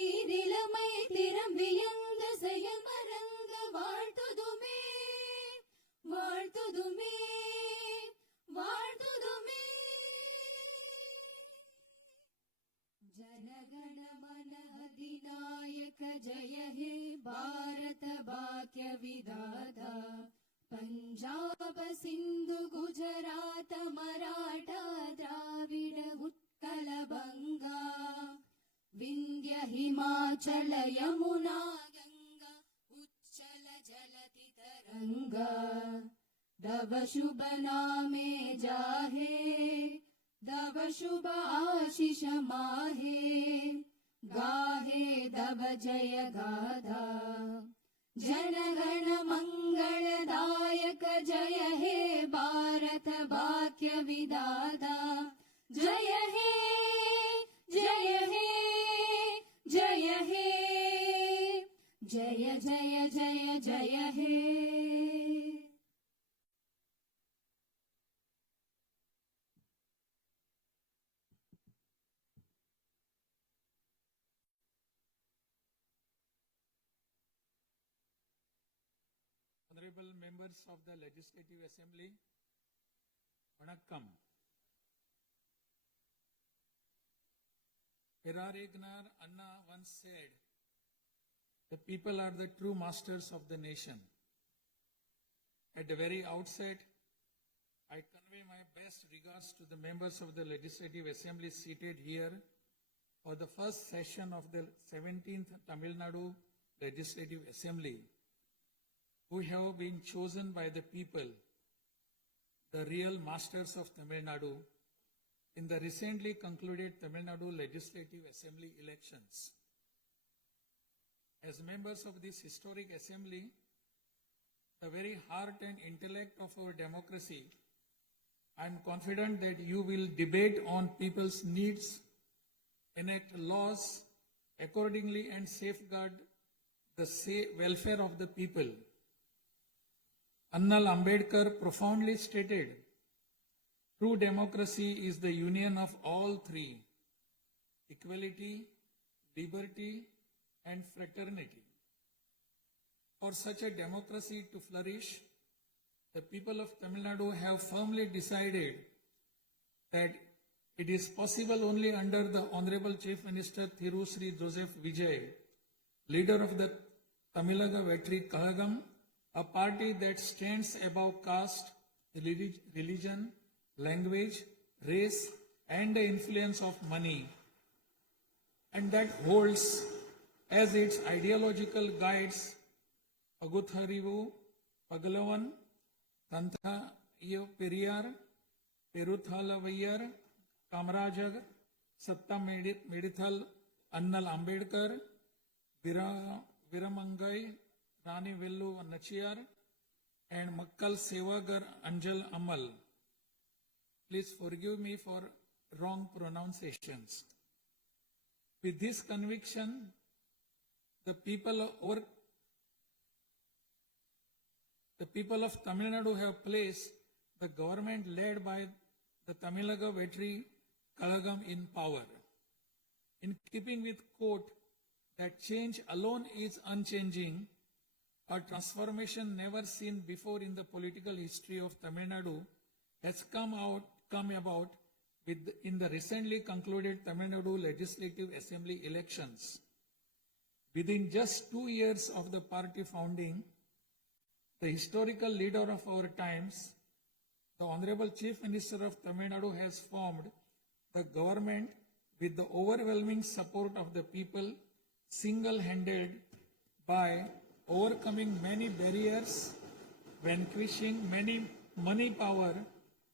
சீரிலமை திறம் வியந்த செயல் மறந்த வாழ்த்துதுமே வாழ்த்துதுமே வாழ்த்துதுமே. जनगण मन अधिनायक जय हे भारत भाग्य विधाता. पंजाब सिंधु गुजरात मराठा द्राविड उत्कल बंगा विंध्य हिमाचल यमुना गंगा उच्चल जलति तरंगा. तव शुभ नामे जाहे तव शुभ आशीष माहे गाहे तव जय गाथा. जनगण मंगलदायक जय हे भारत भाग्य विधाता. जय हे जय हे जय हे जय जय जय जय हे. Honorable members of the Legislative Assembly, Vanakkam. Arlekar Anna once said, "The people are the true masters of the nation." At the very outset, I convey my best regards to the members of the Legislative Assembly seated here for the first session of the 17th Tamil Nadu Legislative Assembly, who have been chosen by the people, the real masters of Tamil Nadu, in the recently concluded Tamil Nadu Legislative Assembly elections. As members of this historic assembly, the very heart and intellect of our democracy, I am confident that you will debate on people's needs, enact laws accordingly, and safeguard the welfare of the people. Annal Ambedkar profoundly stated, "True democracy is the union of all three: equality, liberty, and fraternity." For such a democracy to flourish, the people of Tamil Nadu have firmly decided that it is possible only under the Honorable Chief Minister Thiru Sri Joseph Vijay, leader of the Tamilaga Vetri Kalagam, a party that stands above caste, religion, language, race, and the influence of money, and that holds as its ideological guides Pagutharivu, Pagalavan, Tantha Iyo Periyar, Peruthalavayar, Kamarajar, Satta Medithal, Annal Ambedkar, Viramangai, Rani Vellu Nachiyar, and Makkal Sevagar Anjal Amal. Please forgive me for wrong pronunciations. With this conviction, the people of Tamil Nadu have placed the government led by the Tamilaga Vetri Kalagam in power. In keeping with quote that change alone is unchanging, a transformation never seen before in the political history of Tamil Nadu has come about in the recently concluded Tamil Nadu Legislative Assembly elections. Within just 2 years of the party founding, the historical leader of our times, the Honorable Chief Minister of Tamil Nadu, has formed the government with the overwhelming support of the people, single-handed by overcoming many barriers, vanquishing many money power,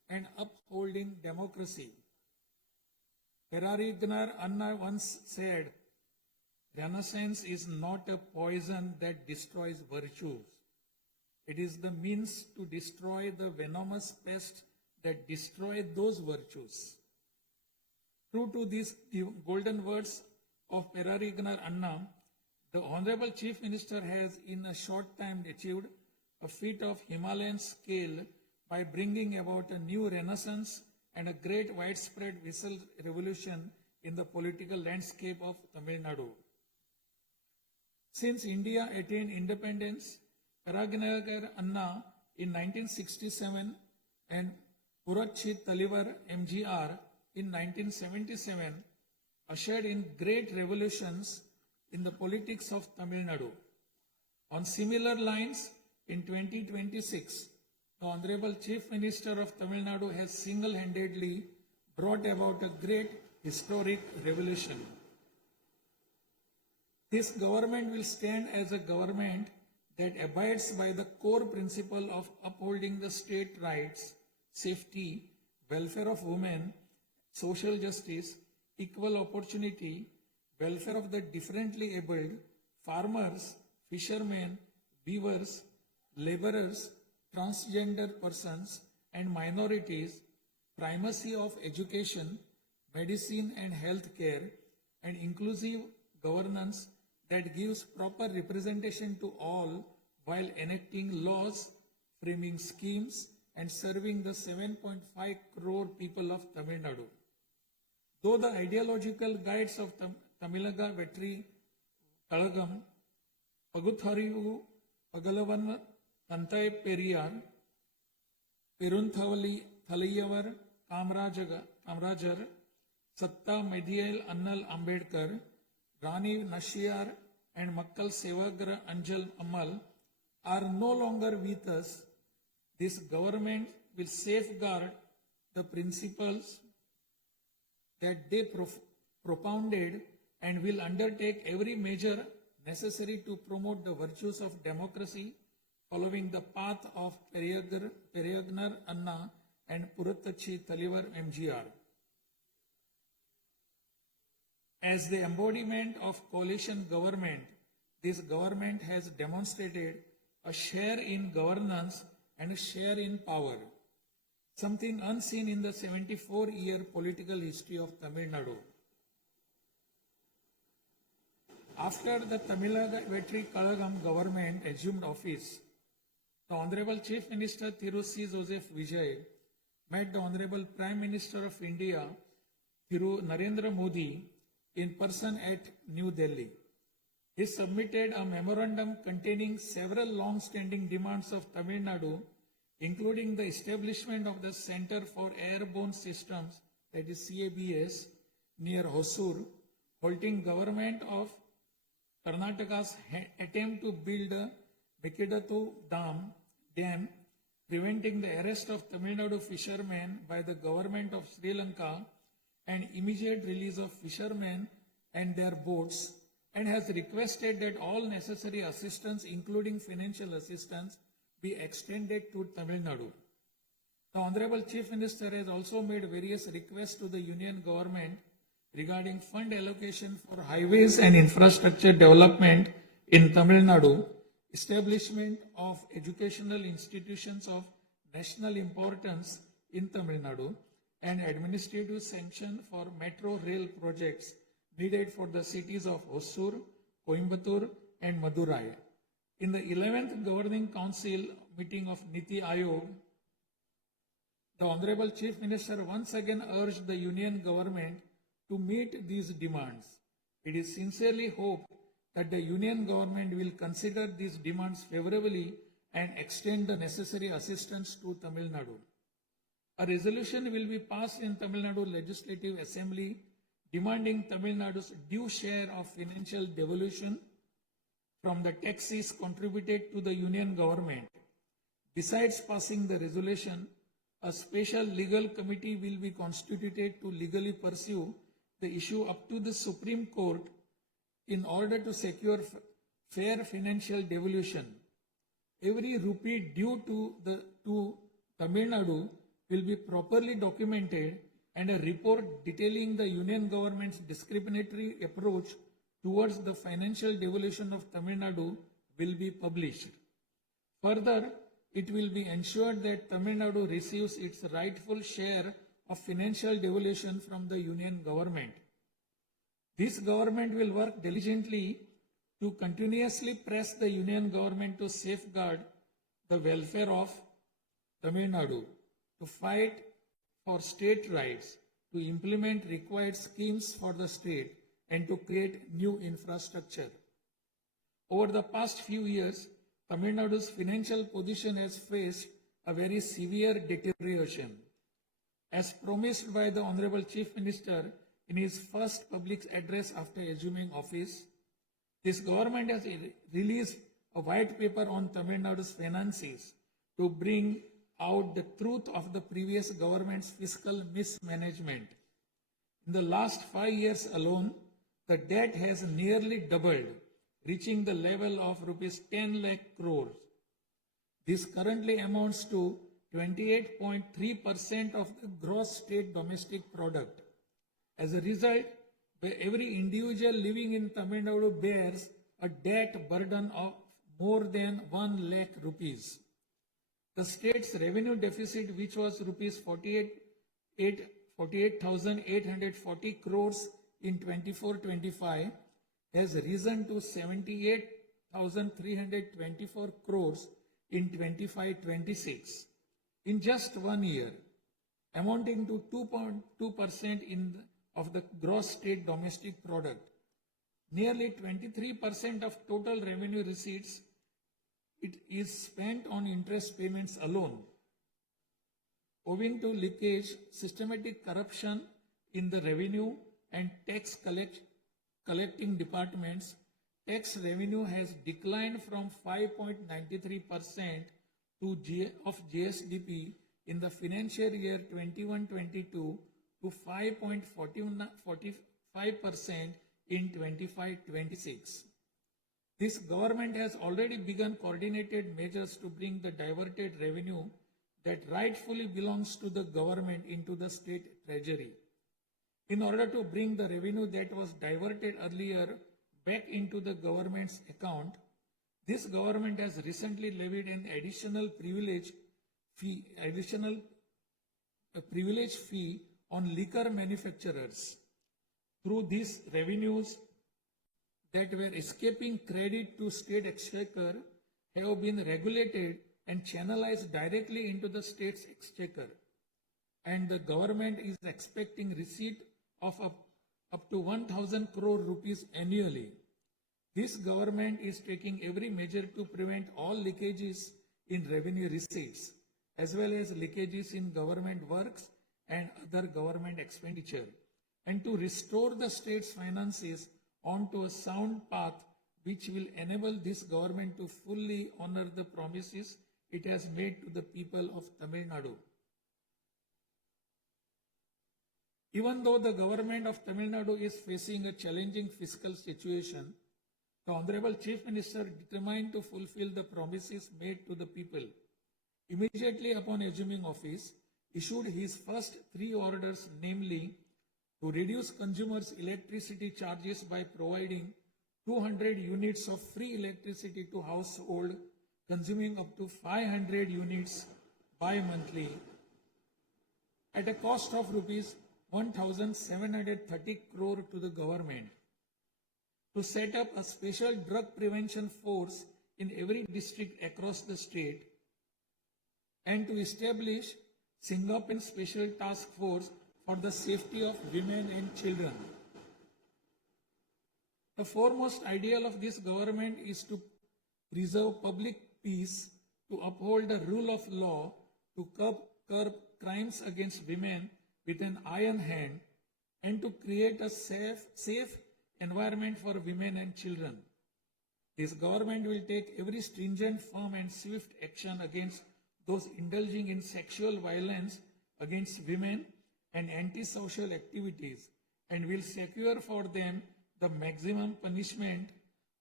and upholding democracy. Arlekar Anna once said, "Renaissance is not a poison that destroys virtues. It is the means to destroy the venomous pest that destroy those virtues." True to these golden words of Arlekar Anna, the Honorable Chief Minister has in a short time achieved a feat of Himalayan scale by bringing about a new renaissance and a great widespread visual revolution in the political landscape of Tamil Nadu. Since India attained independence, Arlekar Anna in 1967 and Purachi Talivar MGR in 1977 ushered in great revolutions in the politics of Tamil Nadu. On similar lines, in 2026, the Honorable Chief Minister of Tamil Nadu has single-handedly brought about a great historic revolution. This government will stand as a government that abides by the core principle of upholding the state rights, safety, welfare of women, social justice, equal opportunity, welfare of the differently abled, farmers, fishermen, weavers, laborers, transgender persons and minorities, primacy of education, medicine and health care, and inclusive governance that gives proper representation to all while enacting laws, framing schemes, and serving the 7.5 crore people of Tamil Nadu. Though the ideological guides of Tamilaga Vetri Kalagam, Pagutharivu, Pagalavan, Tantai Periyar, Perunthavali Thalayavar, Kamrajar, Satta Medial Annal Ambedkar, Rani Nashiyar, and Makkal Sevagra Anjal Amal are no longer with us, this government will safeguard the principles that they propounded and will undertake every measure necessary to promote the virtues of democracy following the path of Periyagnar Anna and Purattachi Talivar MGR. As the embodiment of coalition government, this government has demonstrated a share in governance and a share in power, something unseen in the 74-year political history of Tamil Nadu. After the Tamilaga Vetri Kalagam government assumed office, the Honorable Chief Minister Thiru C. Joseph Vijay met the Honorable Prime Minister of India, Thiru Narendra Modi, in person at New Delhi. He submitted a memorandum containing several long-standing demands of Tamil Nadu, including the establishment of the Center for Airborne Systems, that is CABS, near Hosur, halting government of Karnataka's attempt to build a Mekidatu Dam, preventing the arrest of Tamil Nadu fishermen by the government of Sri Lanka and immediate release of fishermen and their boats, and has requested that all necessary assistance, including financial assistance, be extended to Tamil Nadu. The Honorable Chief Minister has also made various requests to the Union government regarding fund allocation for highways and infrastructure development in Tamil Nadu, establishment of educational institutions of national importance in Tamil Nadu, and administrative sanction for metro rail projects needed for the cities of Hosur, Coimbatore, and Madurai. In the 11th Governing Council meeting of Niti Aayog, the Honorable Chief Minister once again urged the Union government to meet these demands. It is sincerely hoped that the Union government will consider these demands favorably and extend the necessary assistance to Tamil Nadu. A resolution will be passed in Tamil Nadu Legislative Assembly demanding Tamil Nadu's due share of financial devolution from the taxes contributed to the Union government. Besides passing the resolution, a special legal committee will be constituted to legally pursue the issue up to the Supreme Court in order to secure fair financial devolution. Every rupee due to Tamil Nadu will be properly documented, and a report detailing the Union government's discriminatory approach towards the financial devolution of Tamil Nadu will be published. Further, it will be ensured that Tamil Nadu receives its rightful share of financial devolution from the Union government. This government will work diligently to continuously press the Union government to safeguard the welfare of Tamil Nadu, to fight for state rights, to implement required schemes for the state, and to create new infrastructure. Over the past few years, Tamil Nadu's financial position has faced a very severe deterioration. As promised by the Honorable Chief Minister in his first public address after assuming office, this government has released a white paper on Tamil Nadu's finances to bring out the truth of the previous government's fiscal mismanagement. In the last 5 years alone, the debt has nearly doubled, reaching the level of rupees 10 lakh crores. This currently amounts to 28.3% of the gross state domestic product. As a result, every individual living in Tamil Nadu bears a debt burden of more than 1 lakh rupees. The state's revenue deficit, which was rupees 48,840 crores in 24-25, has risen to 78,324 crores in 25-26 in just 1 year, amounting to 2.2% of the gross state domestic product. Nearly 23% of total revenue receipts it is spent on interest payments alone. Owing to leakage, systematic corruption in the revenue and tax collecting departments, tax revenue has declined from 5.93% of GSDP in the financial year 21-22 to 5.45% in 25-26. This government has already begun coordinated measures to bring the diverted revenue that rightfully belongs to the government into the state treasury. In order to bring the revenue that was diverted earlier back into the government's account, this government has recently levied an additional privilege fee on liquor manufacturers. Through these revenues that were escaping credit to state exchequer have been regulated and channelized directly into the state's exchequer. And the government is expecting receipt of up to 1,000 crore rupees annually. This government is taking every measure to prevent all leakages in revenue receipts, as well as leakages in government works and other government expenditure, and to restore the state's finances onto a sound path which will enable this government to fully honor the promises it has made to the people of Tamil Nadu. Even though the government of Tamil Nadu is facing a challenging fiscal situation, the Honorable Chief Minister, determined to fulfill the promises made to the people, immediately upon assuming office, issued his first 3 orders, namely, to reduce consumers' electricity charges by providing 200 units of free electricity to household consuming up to 500 units bi-monthly at a cost of rupees 1,730 crore to the government, to set up a special drug prevention force in every district across the state, and to establish Singaporean Special Task Force for the safety of women and children. The foremost ideal of this government is to preserve public peace, to uphold the rule of law, to curb crimes against women with an iron hand, and to create a safe environment for women and children. This government will take every stringent, firm and swift action against those indulging in sexual violence against women and antisocial activities, and will secure for them the maximum punishment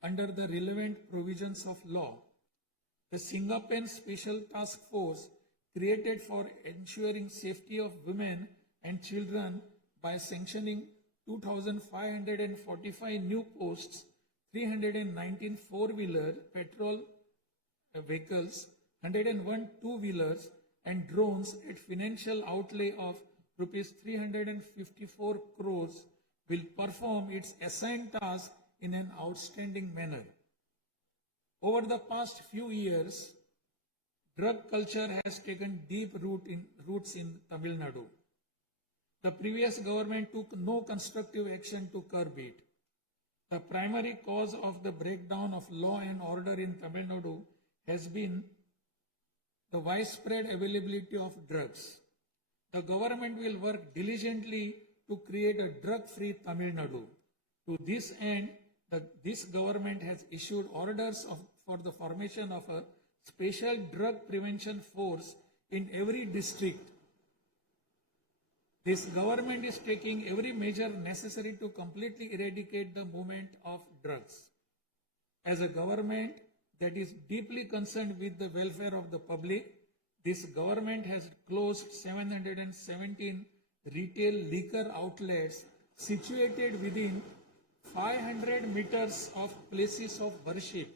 under the relevant provisions of law. The Singaporean Special Task Force, created for ensuring safety of women and children by sanctioning 2,545 new posts, 319 four-wheeler petrol vehicles, 101 two-wheelers and drones at financial outlay of rupees 354 crores, will perform its assigned task in an outstanding manner. Over the past few years, drug culture has taken deep roots in Tamil Nadu. The previous government took no constructive action to curb it. The primary cause of the breakdown of law and order in Tamil Nadu has been the widespread availability of drugs. The government will work diligently to create a drug-free Tamil Nadu. To this end, this government has issued orders for the formation of a special drug prevention force in every district. This government is taking every measure necessary to completely eradicate the movement of drugs. As a government that is deeply concerned with the welfare of the public, this government has closed 717 retail liquor outlets situated within 500 meters of places of worship,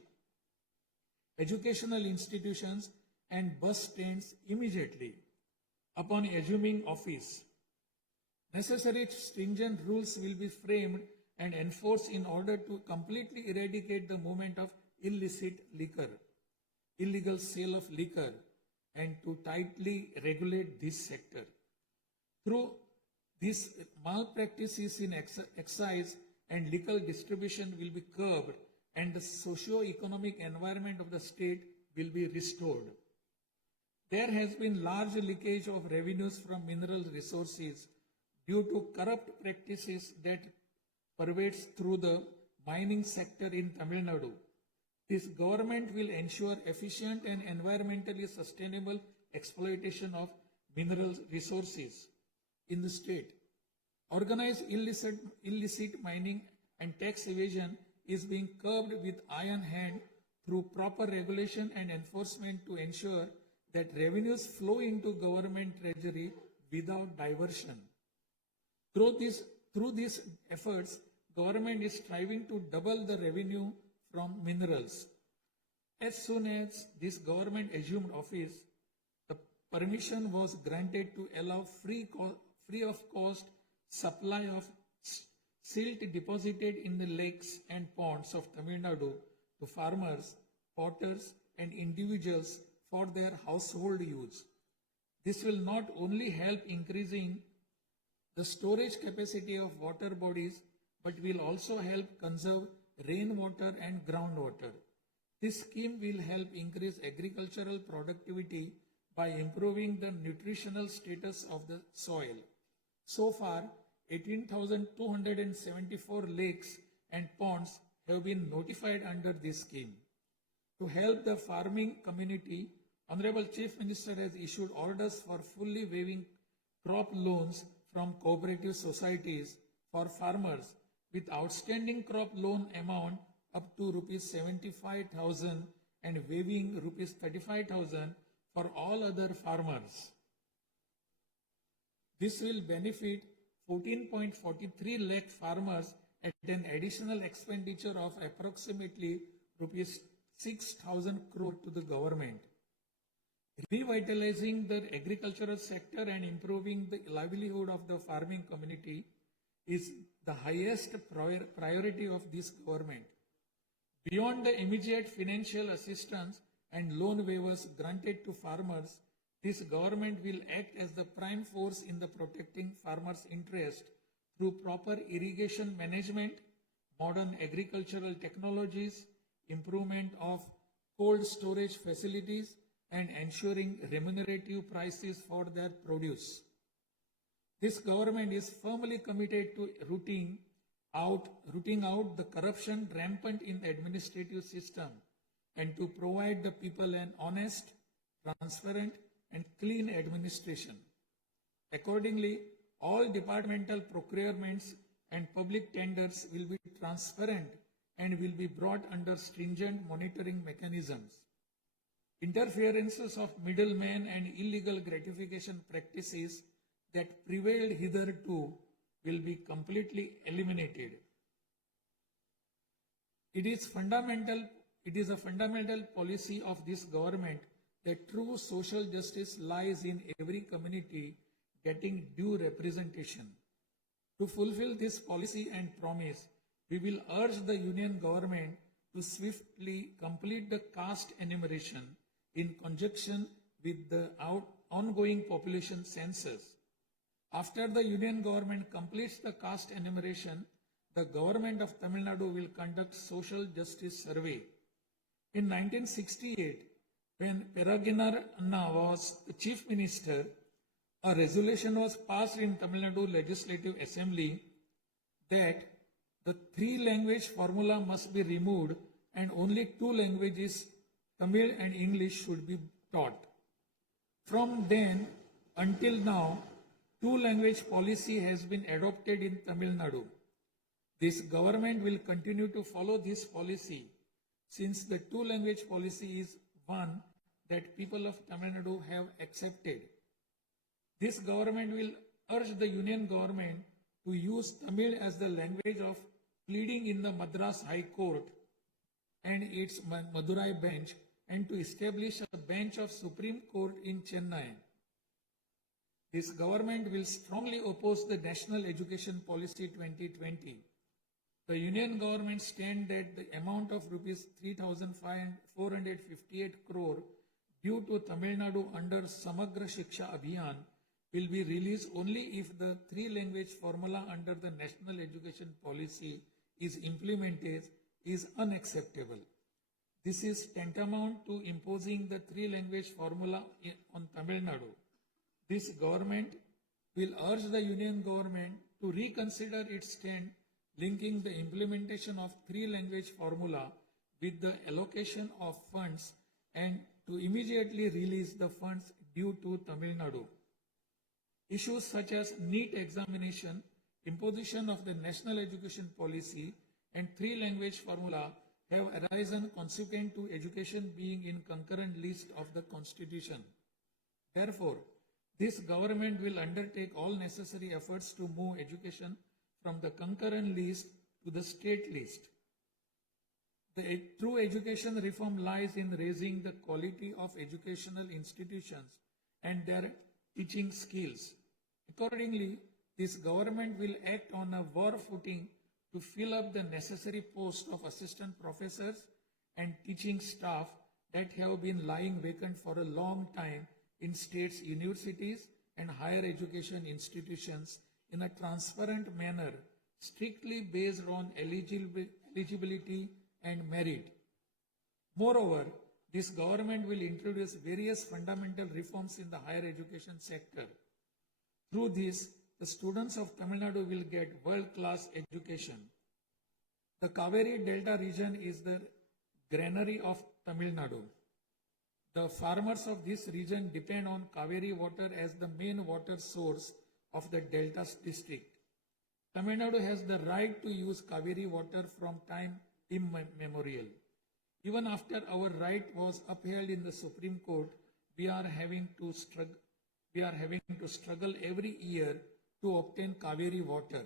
educational institutions, and bus stands immediately upon assuming office. Necessary stringent rules will be framed and enforced in order to completely eradicate the movement of illicit liquor, illegal sale of liquor, and to tightly regulate this sector. Through these malpractices in excise and liquor distribution will be curbed and the socio-economic environment of the state will be restored. There has been large leakage of revenues from mineral resources due to corrupt practices that pervades through the mining sector in Tamil Nadu. This government will ensure efficient and environmentally sustainable exploitation of mineral resources in the state. Organized illicit mining and tax evasion is being curbed with iron hand through proper regulation and enforcement to ensure that revenues flow into government treasury without diversion. Through these efforts, government is striving to double the revenue from minerals. As soon as this government assumed office, the permission was granted to allow free of cost supply of silt deposited in the lakes and ponds of Tamil Nadu to farmers, potters, and individuals for their household use. This will not only help increasing the storage capacity of water bodies, but will also help conserve rainwater and groundwater. This scheme will help increase agricultural productivity by improving the nutritional status of the soil. So far, 18,274 lakes and ponds have been notified under this scheme. To help the farming community, Honorable Chief Minister has issued orders for fully waiving crop loans from cooperative societies for farmers with outstanding crop loan amount up to rupees 75,000 and waiving rupees 35,000 for all other farmers. This will benefit 14.43 lakh farmers at an additional expenditure of approximately rupees 6,000 crore to the government. Revitalizing the agricultural sector and improving the livelihood of the farming community is the highest priority of this government. Beyond the immediate financial assistance and loan waivers granted to farmers, this government will act as the prime force in the protecting farmers' interest through proper irrigation management, modern agricultural technologies, improvement of cold storage facilities, and ensuring remunerative prices for their produce. This government is firmly committed to rooting out the corruption rampant in the administrative system and to provide the people an honest, transparent, and clean administration. Accordingly, all departmental procurements and public tenders will be transparent and will be brought under stringent monitoring mechanisms. Interferences of middlemen and illegal gratification practices that prevailed hitherto will be completely eliminated. It is a fundamental policy of this government that true social justice lies in every community getting due representation. To fulfill this policy and promise, we will urge the Union government to swiftly complete the caste enumeration in conjunction with the ongoing population census. After the Union government completes the caste enumeration, the government of Tamil Nadu will conduct social justice survey. In 1968, when Peregrinath Anna was the chief minister, a resolution was passed in Tamil Nadu Legislative Assembly that the three-language formula must be removed and only two languages, Tamil and English, should be taught. From then until now, two-language policy has been adopted in Tamil Nadu. This government will continue to follow this policy since the two-language policy is one that people of Tamil Nadu have accepted. This government will urge the union government to use Tamil as the language of pleading in the Madras High Court and its Madurai bench, and to establish a bench of Supreme Court in Chennai. This government will strongly oppose the National Education Policy 2020. The union government stand that the amount of rupees 3,458 crore due to Tamil Nadu under Samagra Shiksha Abhiyan will be released only if the three-language formula under the National Education Policy is implemented is unacceptable. This is tantamount to imposing the three-language formula on Tamil Nadu. This government will urge the union government to reconsider its stand linking the implementation of three-language formula with the allocation of funds and to immediately release the funds due to Tamil Nadu. Issues such as NEET examination, imposition of the National Education Policy, and three-language formula have arisen consequent to education being in concurrent list of the Constitution. Therefore, this government will undertake all necessary efforts to move education from the concurrent list to the state list. The true education reform lies in raising the quality of educational institutions and their teaching skills. Accordingly, this government will act on a war footing to fill up the necessary posts of assistant professors and teaching staff that have been lying vacant for a long time in states' universities and higher education institutions in a transparent manner, strictly based on eligibility and merit. Moreover, this government will introduce various fundamental reforms in the higher education sector. Through this, the students of Tamil Nadu will get world-class education. The Kaveri Delta region is the granary of Tamil Nadu. The farmers of this region depend on Kaveri water as the main water source of the Delta district. Tamil Nadu has the right to use Kaveri water from time immemorial. Even after our right was upheld in the Supreme Court, we are having to struggle every year to obtain Kaveri water.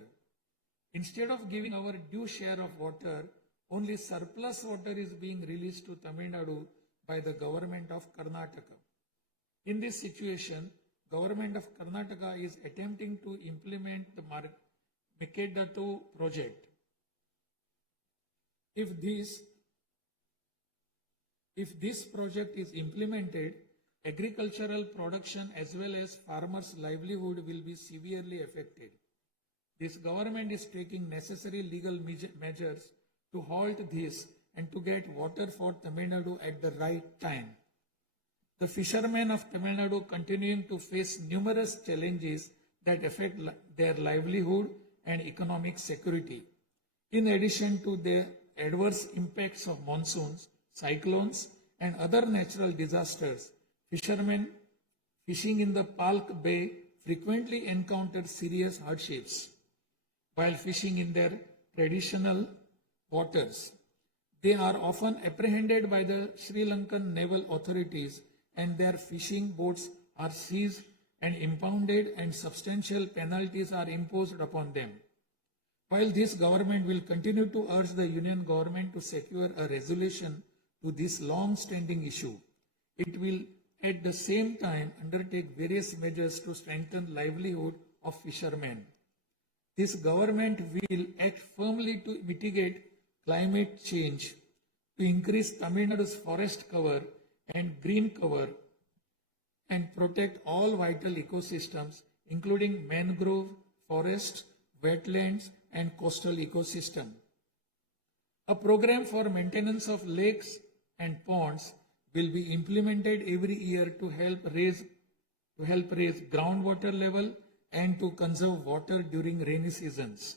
Instead of giving our due share of water, only surplus water is being released to Tamil Nadu by the government of Karnataka. In this situation, government of Karnataka is attempting to implement the Mekedatu project. If this project is implemented, agricultural production as well as farmers' livelihood will be severely affected. This government is taking necessary legal measures to halt this and to get water for Tamil Nadu at the right time. The fishermen of Tamil Nadu continuing to face numerous challenges that affect their livelihood and economic security. In addition to the adverse impacts of monsoons, cyclones, and other natural disasters, fishermen fishing in the Palk Bay frequently encounter serious hardships while fishing in their traditional waters. They are often apprehended by the Sri Lankan naval authorities and their fishing boats are seized and impounded and substantial penalties are imposed upon them. While this government will continue to urge the union government to secure a resolution to this long-standing issue, it will at the same time undertake various measures to strengthen livelihood of fishermen. This government will act firmly to mitigate climate change, to increase Tamil Nadu's forest cover and green cover, and protect all vital ecosystems, including mangrove, forests, wetlands, and coastal ecosystem. A program for maintenance of lakes and ponds will be implemented every year to help raise groundwater level and to conserve water during rainy seasons.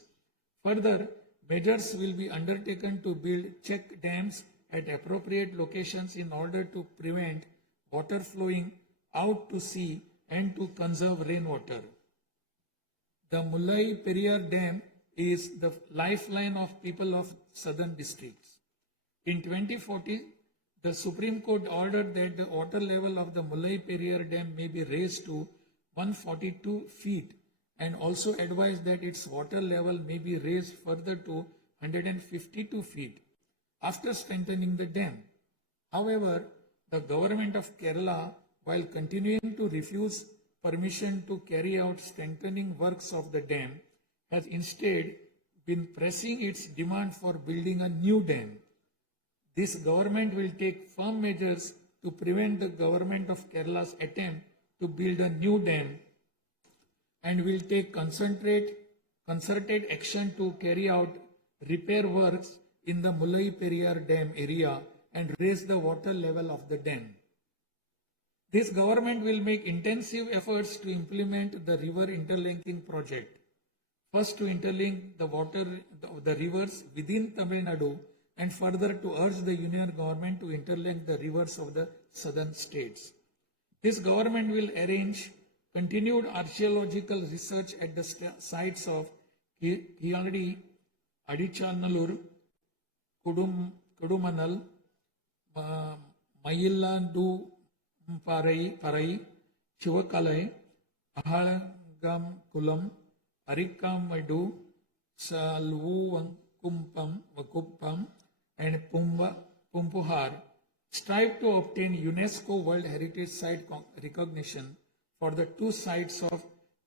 Further, measures will be undertaken to build check dams at appropriate locations in order to prevent water flowing out to sea and to conserve rainwater. The Mullai Periyar Dam is the lifeline of people of southern districts. In 2040, the Supreme Court ordered that the water level of the Mullai Periyar Dam may be raised to 142 feet and also advised that its water level may be raised further to 152 feet after strengthening the dam. However, the government of Kerala, while continuing to refuse permission to carry out strengthening works of the dam, has instead been pressing its demand for building a new dam. This government will take firm measures to prevent the government of Kerala's attempt to build a new dam and will take concerted action to carry out repair works in the Mullai Periyar Dam area and raise the water level of the dam. This government will make intensive efforts to implement the river interlinking project. First, to interlink the rivers within Tamil Nadu, and further to urge the union government to interlink the rivers of the southern states. This government will arrange continued archaeological research at the sites of Kiyadi, Adichanallur, Kudumanal, Mayillandu Parai, Chivakalai, Ahalagam Kulam, Arikamadu, Salvukumpam, and Pumpuhar strive to obtain UNESCO World Heritage Site recognition for the two sites of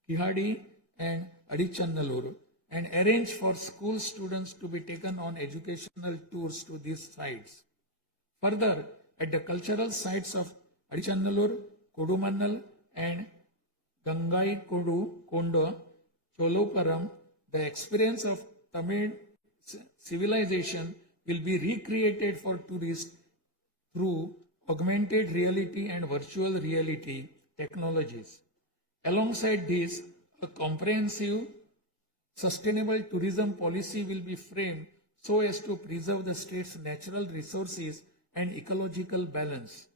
Kihadi and Adichanallur and arrange for school students to be taken on educational tours to these sites. Further, at the cultural sites of Adichanallur, Kodumannal and Gangai Kondo, Choluparam, the experience of Tamil civilization will be recreated for tourists through augmented reality and virtual reality technologies. Alongside this, a comprehensive, sustainable tourism policy will be framed so as to preserve the state's natural resources and ecological balance.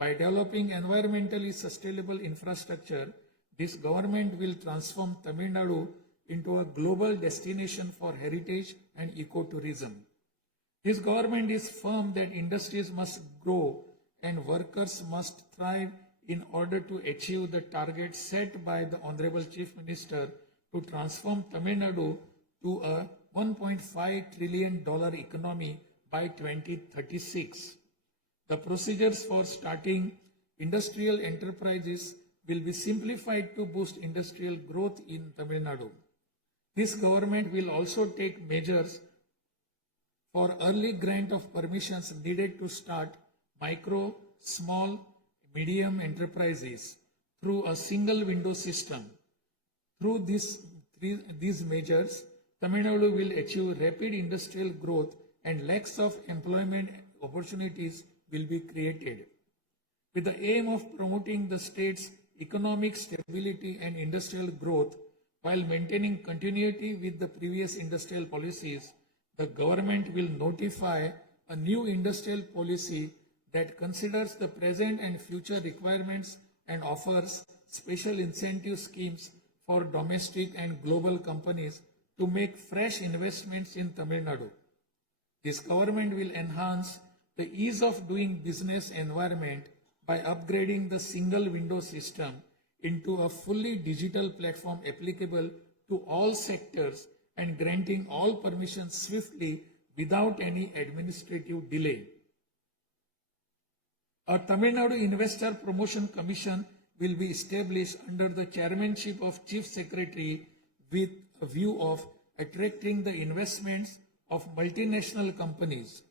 By developing environmentally sustainable infrastructure, this government will transform Tamil Nadu into a global destination for heritage and ecotourism. This government is firm that industries must grow and workers must thrive in order to achieve the target set by the Honorable Chief Minister to transform Tamil Nadu to a $1.5 trillion economy by 2036. The procedures for starting industrial enterprises will be simplified to boost industrial growth in Tamil Nadu. This government will also take measures for early grant of permissions needed to start micro, small, medium enterprises through a single window system. Through these measures, Tamil Nadu will achieve rapid industrial growth and lakhs of employment opportunities will be created. With the aim of promoting the state's economic stability and industrial growth while maintaining continuity with the previous industrial policies, the government will notify a new industrial policy that considers the present and future requirements and offers special incentive schemes for domestic and global companies to make fresh investments in Tamil Nadu. This government will enhance the ease of doing business environment by upgrading the single window system into a fully digital platform applicable to all sectors and granting all permissions swiftly without any administrative delay. A Tamil Nadu Investor Promotion Commission will be established under the chairmanship of Chief Secretary with a view of attracting the investments of multinational companies.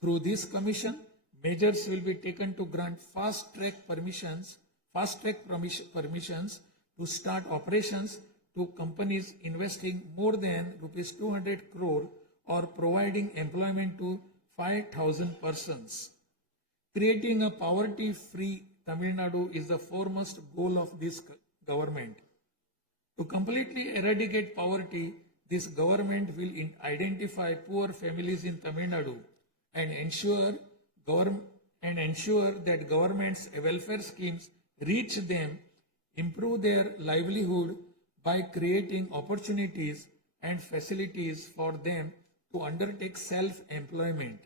Through this commission, measures will be taken to grant fast-track permissions to start operations to companies investing more than rupees 200 crore or providing employment to 5,000 persons. Creating a poverty-free Tamil Nadu is the foremost goal of this government. To completely eradicate poverty, this government will identify poor families in Tamil Nadu and ensure that government's welfare schemes reach them, improve their livelihood by creating opportunities and facilities for them to undertake self-employment.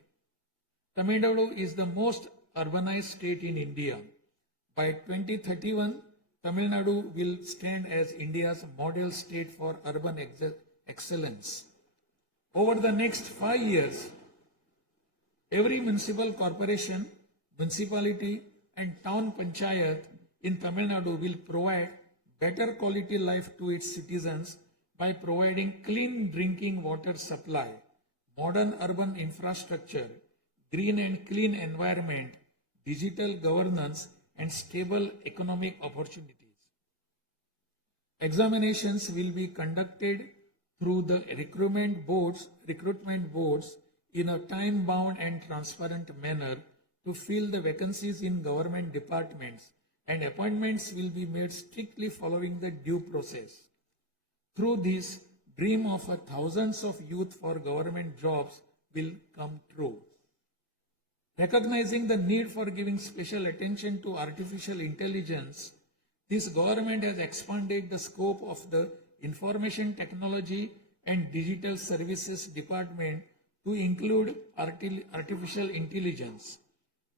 Tamil Nadu is the most urbanized state in India. By 2031, Tamil Nadu will stand as India's model state for urban excellence. Over the next 5 years, every municipal corporation, municipality and town panchayat in Tamil Nadu will provide better quality life to its citizens by providing clean drinking water supply, modern urban infrastructure, green and clean environment, digital governance and stable economic opportunities. Examinations will be conducted through the recruitment boards in a time-bound and transparent manner to fill the vacancies in government departments, and appointments will be made strictly following the due process. Through this, dream of thousands of youth for government jobs will come true. Recognizing the need for giving special attention to artificial intelligence, this government has expanded the scope of the Information Technology and Digital Services Department to include artificial intelligence.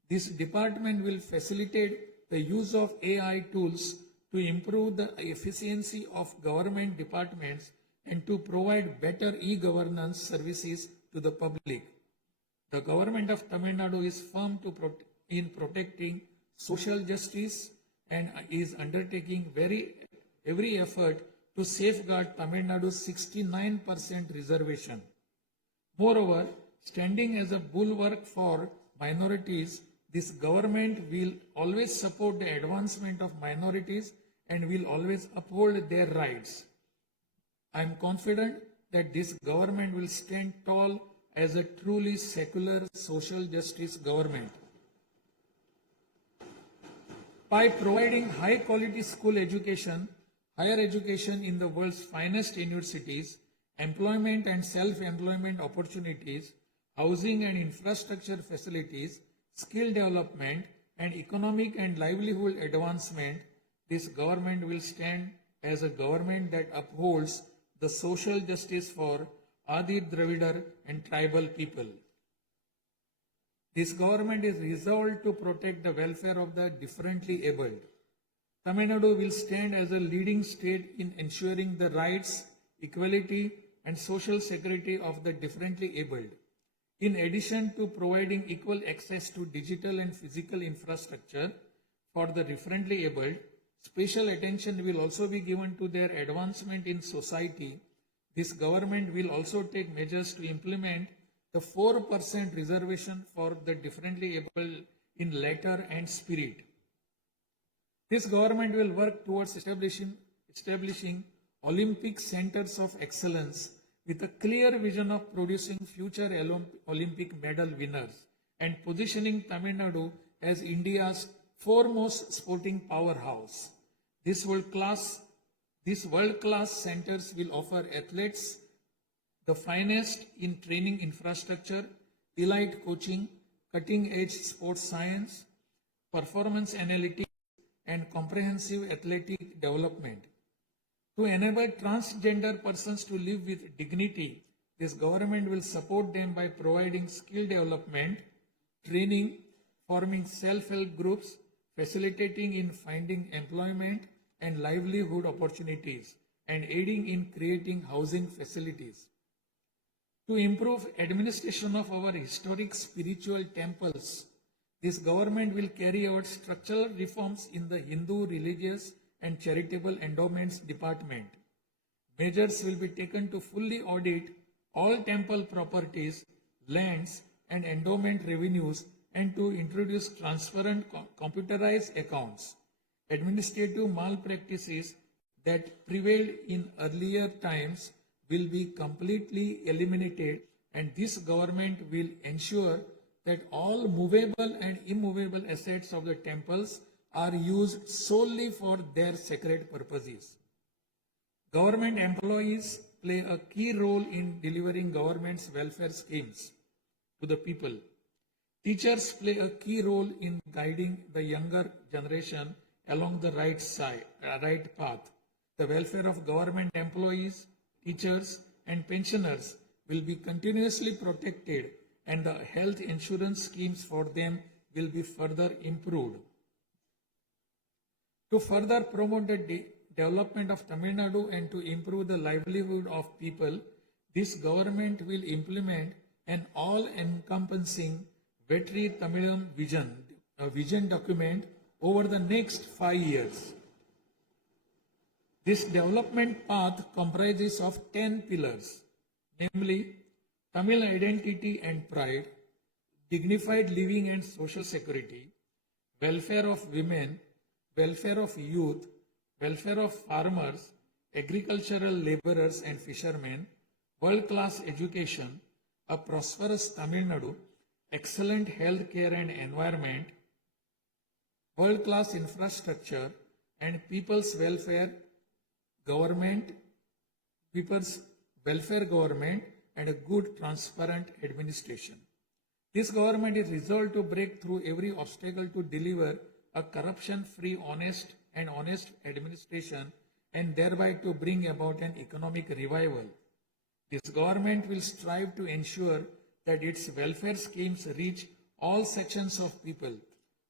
This department will facilitate the use of AI tools to improve the efficiency of government departments and to provide better e-governance services to the public. The government of Tamil Nadu is firm in protecting social justice and is undertaking every effort to safeguard Tamil Nadu's 69% reservation. Moreover, standing as a bulwark for minorities, this government will always support the advancement of minorities and will always uphold their rights. I am confident that this government will stand tall as a truly secular social justice government. By providing high quality school education, higher education in the world's finest universities, employment and self-employment opportunities, housing and infrastructure facilities, skill development, and economic and livelihood advancement, this government will stand as a government that upholds the social justice for Adi Dravidar and tribal people. This government is resolved to protect the welfare of the differently abled. Tamil Nadu will stand as a leading state in ensuring the rights, equality, and social security of the differently abled. In addition to providing equal access to digital and physical infrastructure for the differently abled, special attention will also be given to their advancement in society. This government will also take measures to implement the 4% reservation for the differently able in letter and spirit. This government will work towards establishing Olympic centers of excellence with a clear vision of producing future Olympic medal winners and positioning Tamil Nadu as India's foremost sporting powerhouse. These world-class centers will offer athletes the finest in training infrastructure, elite coaching, cutting-edge sports science, performance analytics, and comprehensive athletic development. To enable transgender persons to live with dignity, this government will support them by providing skill development, training, forming self-help groups, facilitating in finding employment and livelihood opportunities, and aiding in creating housing facilities. To improve administration of our historic spiritual temples, this government will carry out structural reforms in the Hindu religious and charitable endowments department. Measures will be taken to fully audit all temple properties, lands, and endowment revenues and to introduce transparent computerized accounts. Administrative malpractices that prevailed in earlier times will be completely eliminated, and this government will ensure that all movable and immovable assets of the temples are used solely for their sacred purposes. Government employees play a key role in delivering government's welfare schemes to the people. Teachers play a key role in guiding the younger generation along the right path. The welfare of government employees, teachers, and pensioners will be continuously protected, and the health insurance schemes for them will be further improved. To further promote the development of Tamil Nadu and to improve the livelihood of people, this government will implement an all-encompassing Vetri Tamilam vision document over the next 5 years. This development path comprises of 10 pillars, namely Tamil identity and pride, dignified living and social security, welfare of women, welfare of youth, welfare of farmers, agricultural laborers and fishermen, world-class education, a prosperous Tamil Nadu, excellent health care and environment, world-class infrastructure, and people's welfare government, and a good, transparent administration. This government is resolved to break through every obstacle to deliver a corruption-free, honest administration, and thereby to bring about an economic revival. This government will strive to ensure that its welfare schemes reach all sections of people.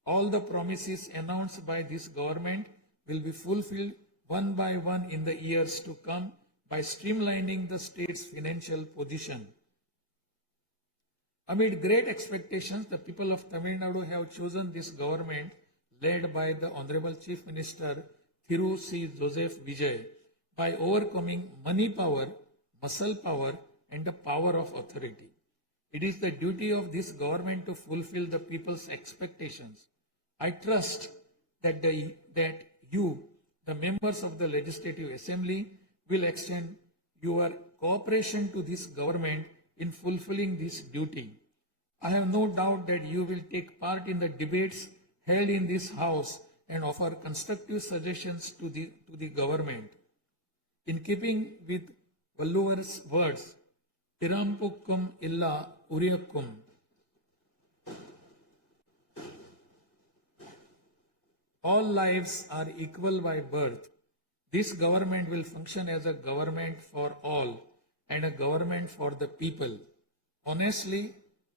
All the promises announced by this government will be fulfilled one by one in the years to come by streamlining the state's financial position. Amid great expectations, the people of Tamil Nadu have chosen this government led by the Honorable Chief Minister Thiru C. Joseph Vijay by overcoming money power, muscle power, and the power of authority. It is the duty of this government to fulfill the people's expectations. I trust that you, the members of the Legislative Assembly, will extend your cooperation to this government in fulfilling this duty. I have no doubt that you will take part in the debates held in this House and offer constructive suggestions to the government. In keeping with Valluvar's words, Tirampukkum illa Uriyakkum, all lives are equal by birth. This government will function as a government for all and a government for the people, honestly,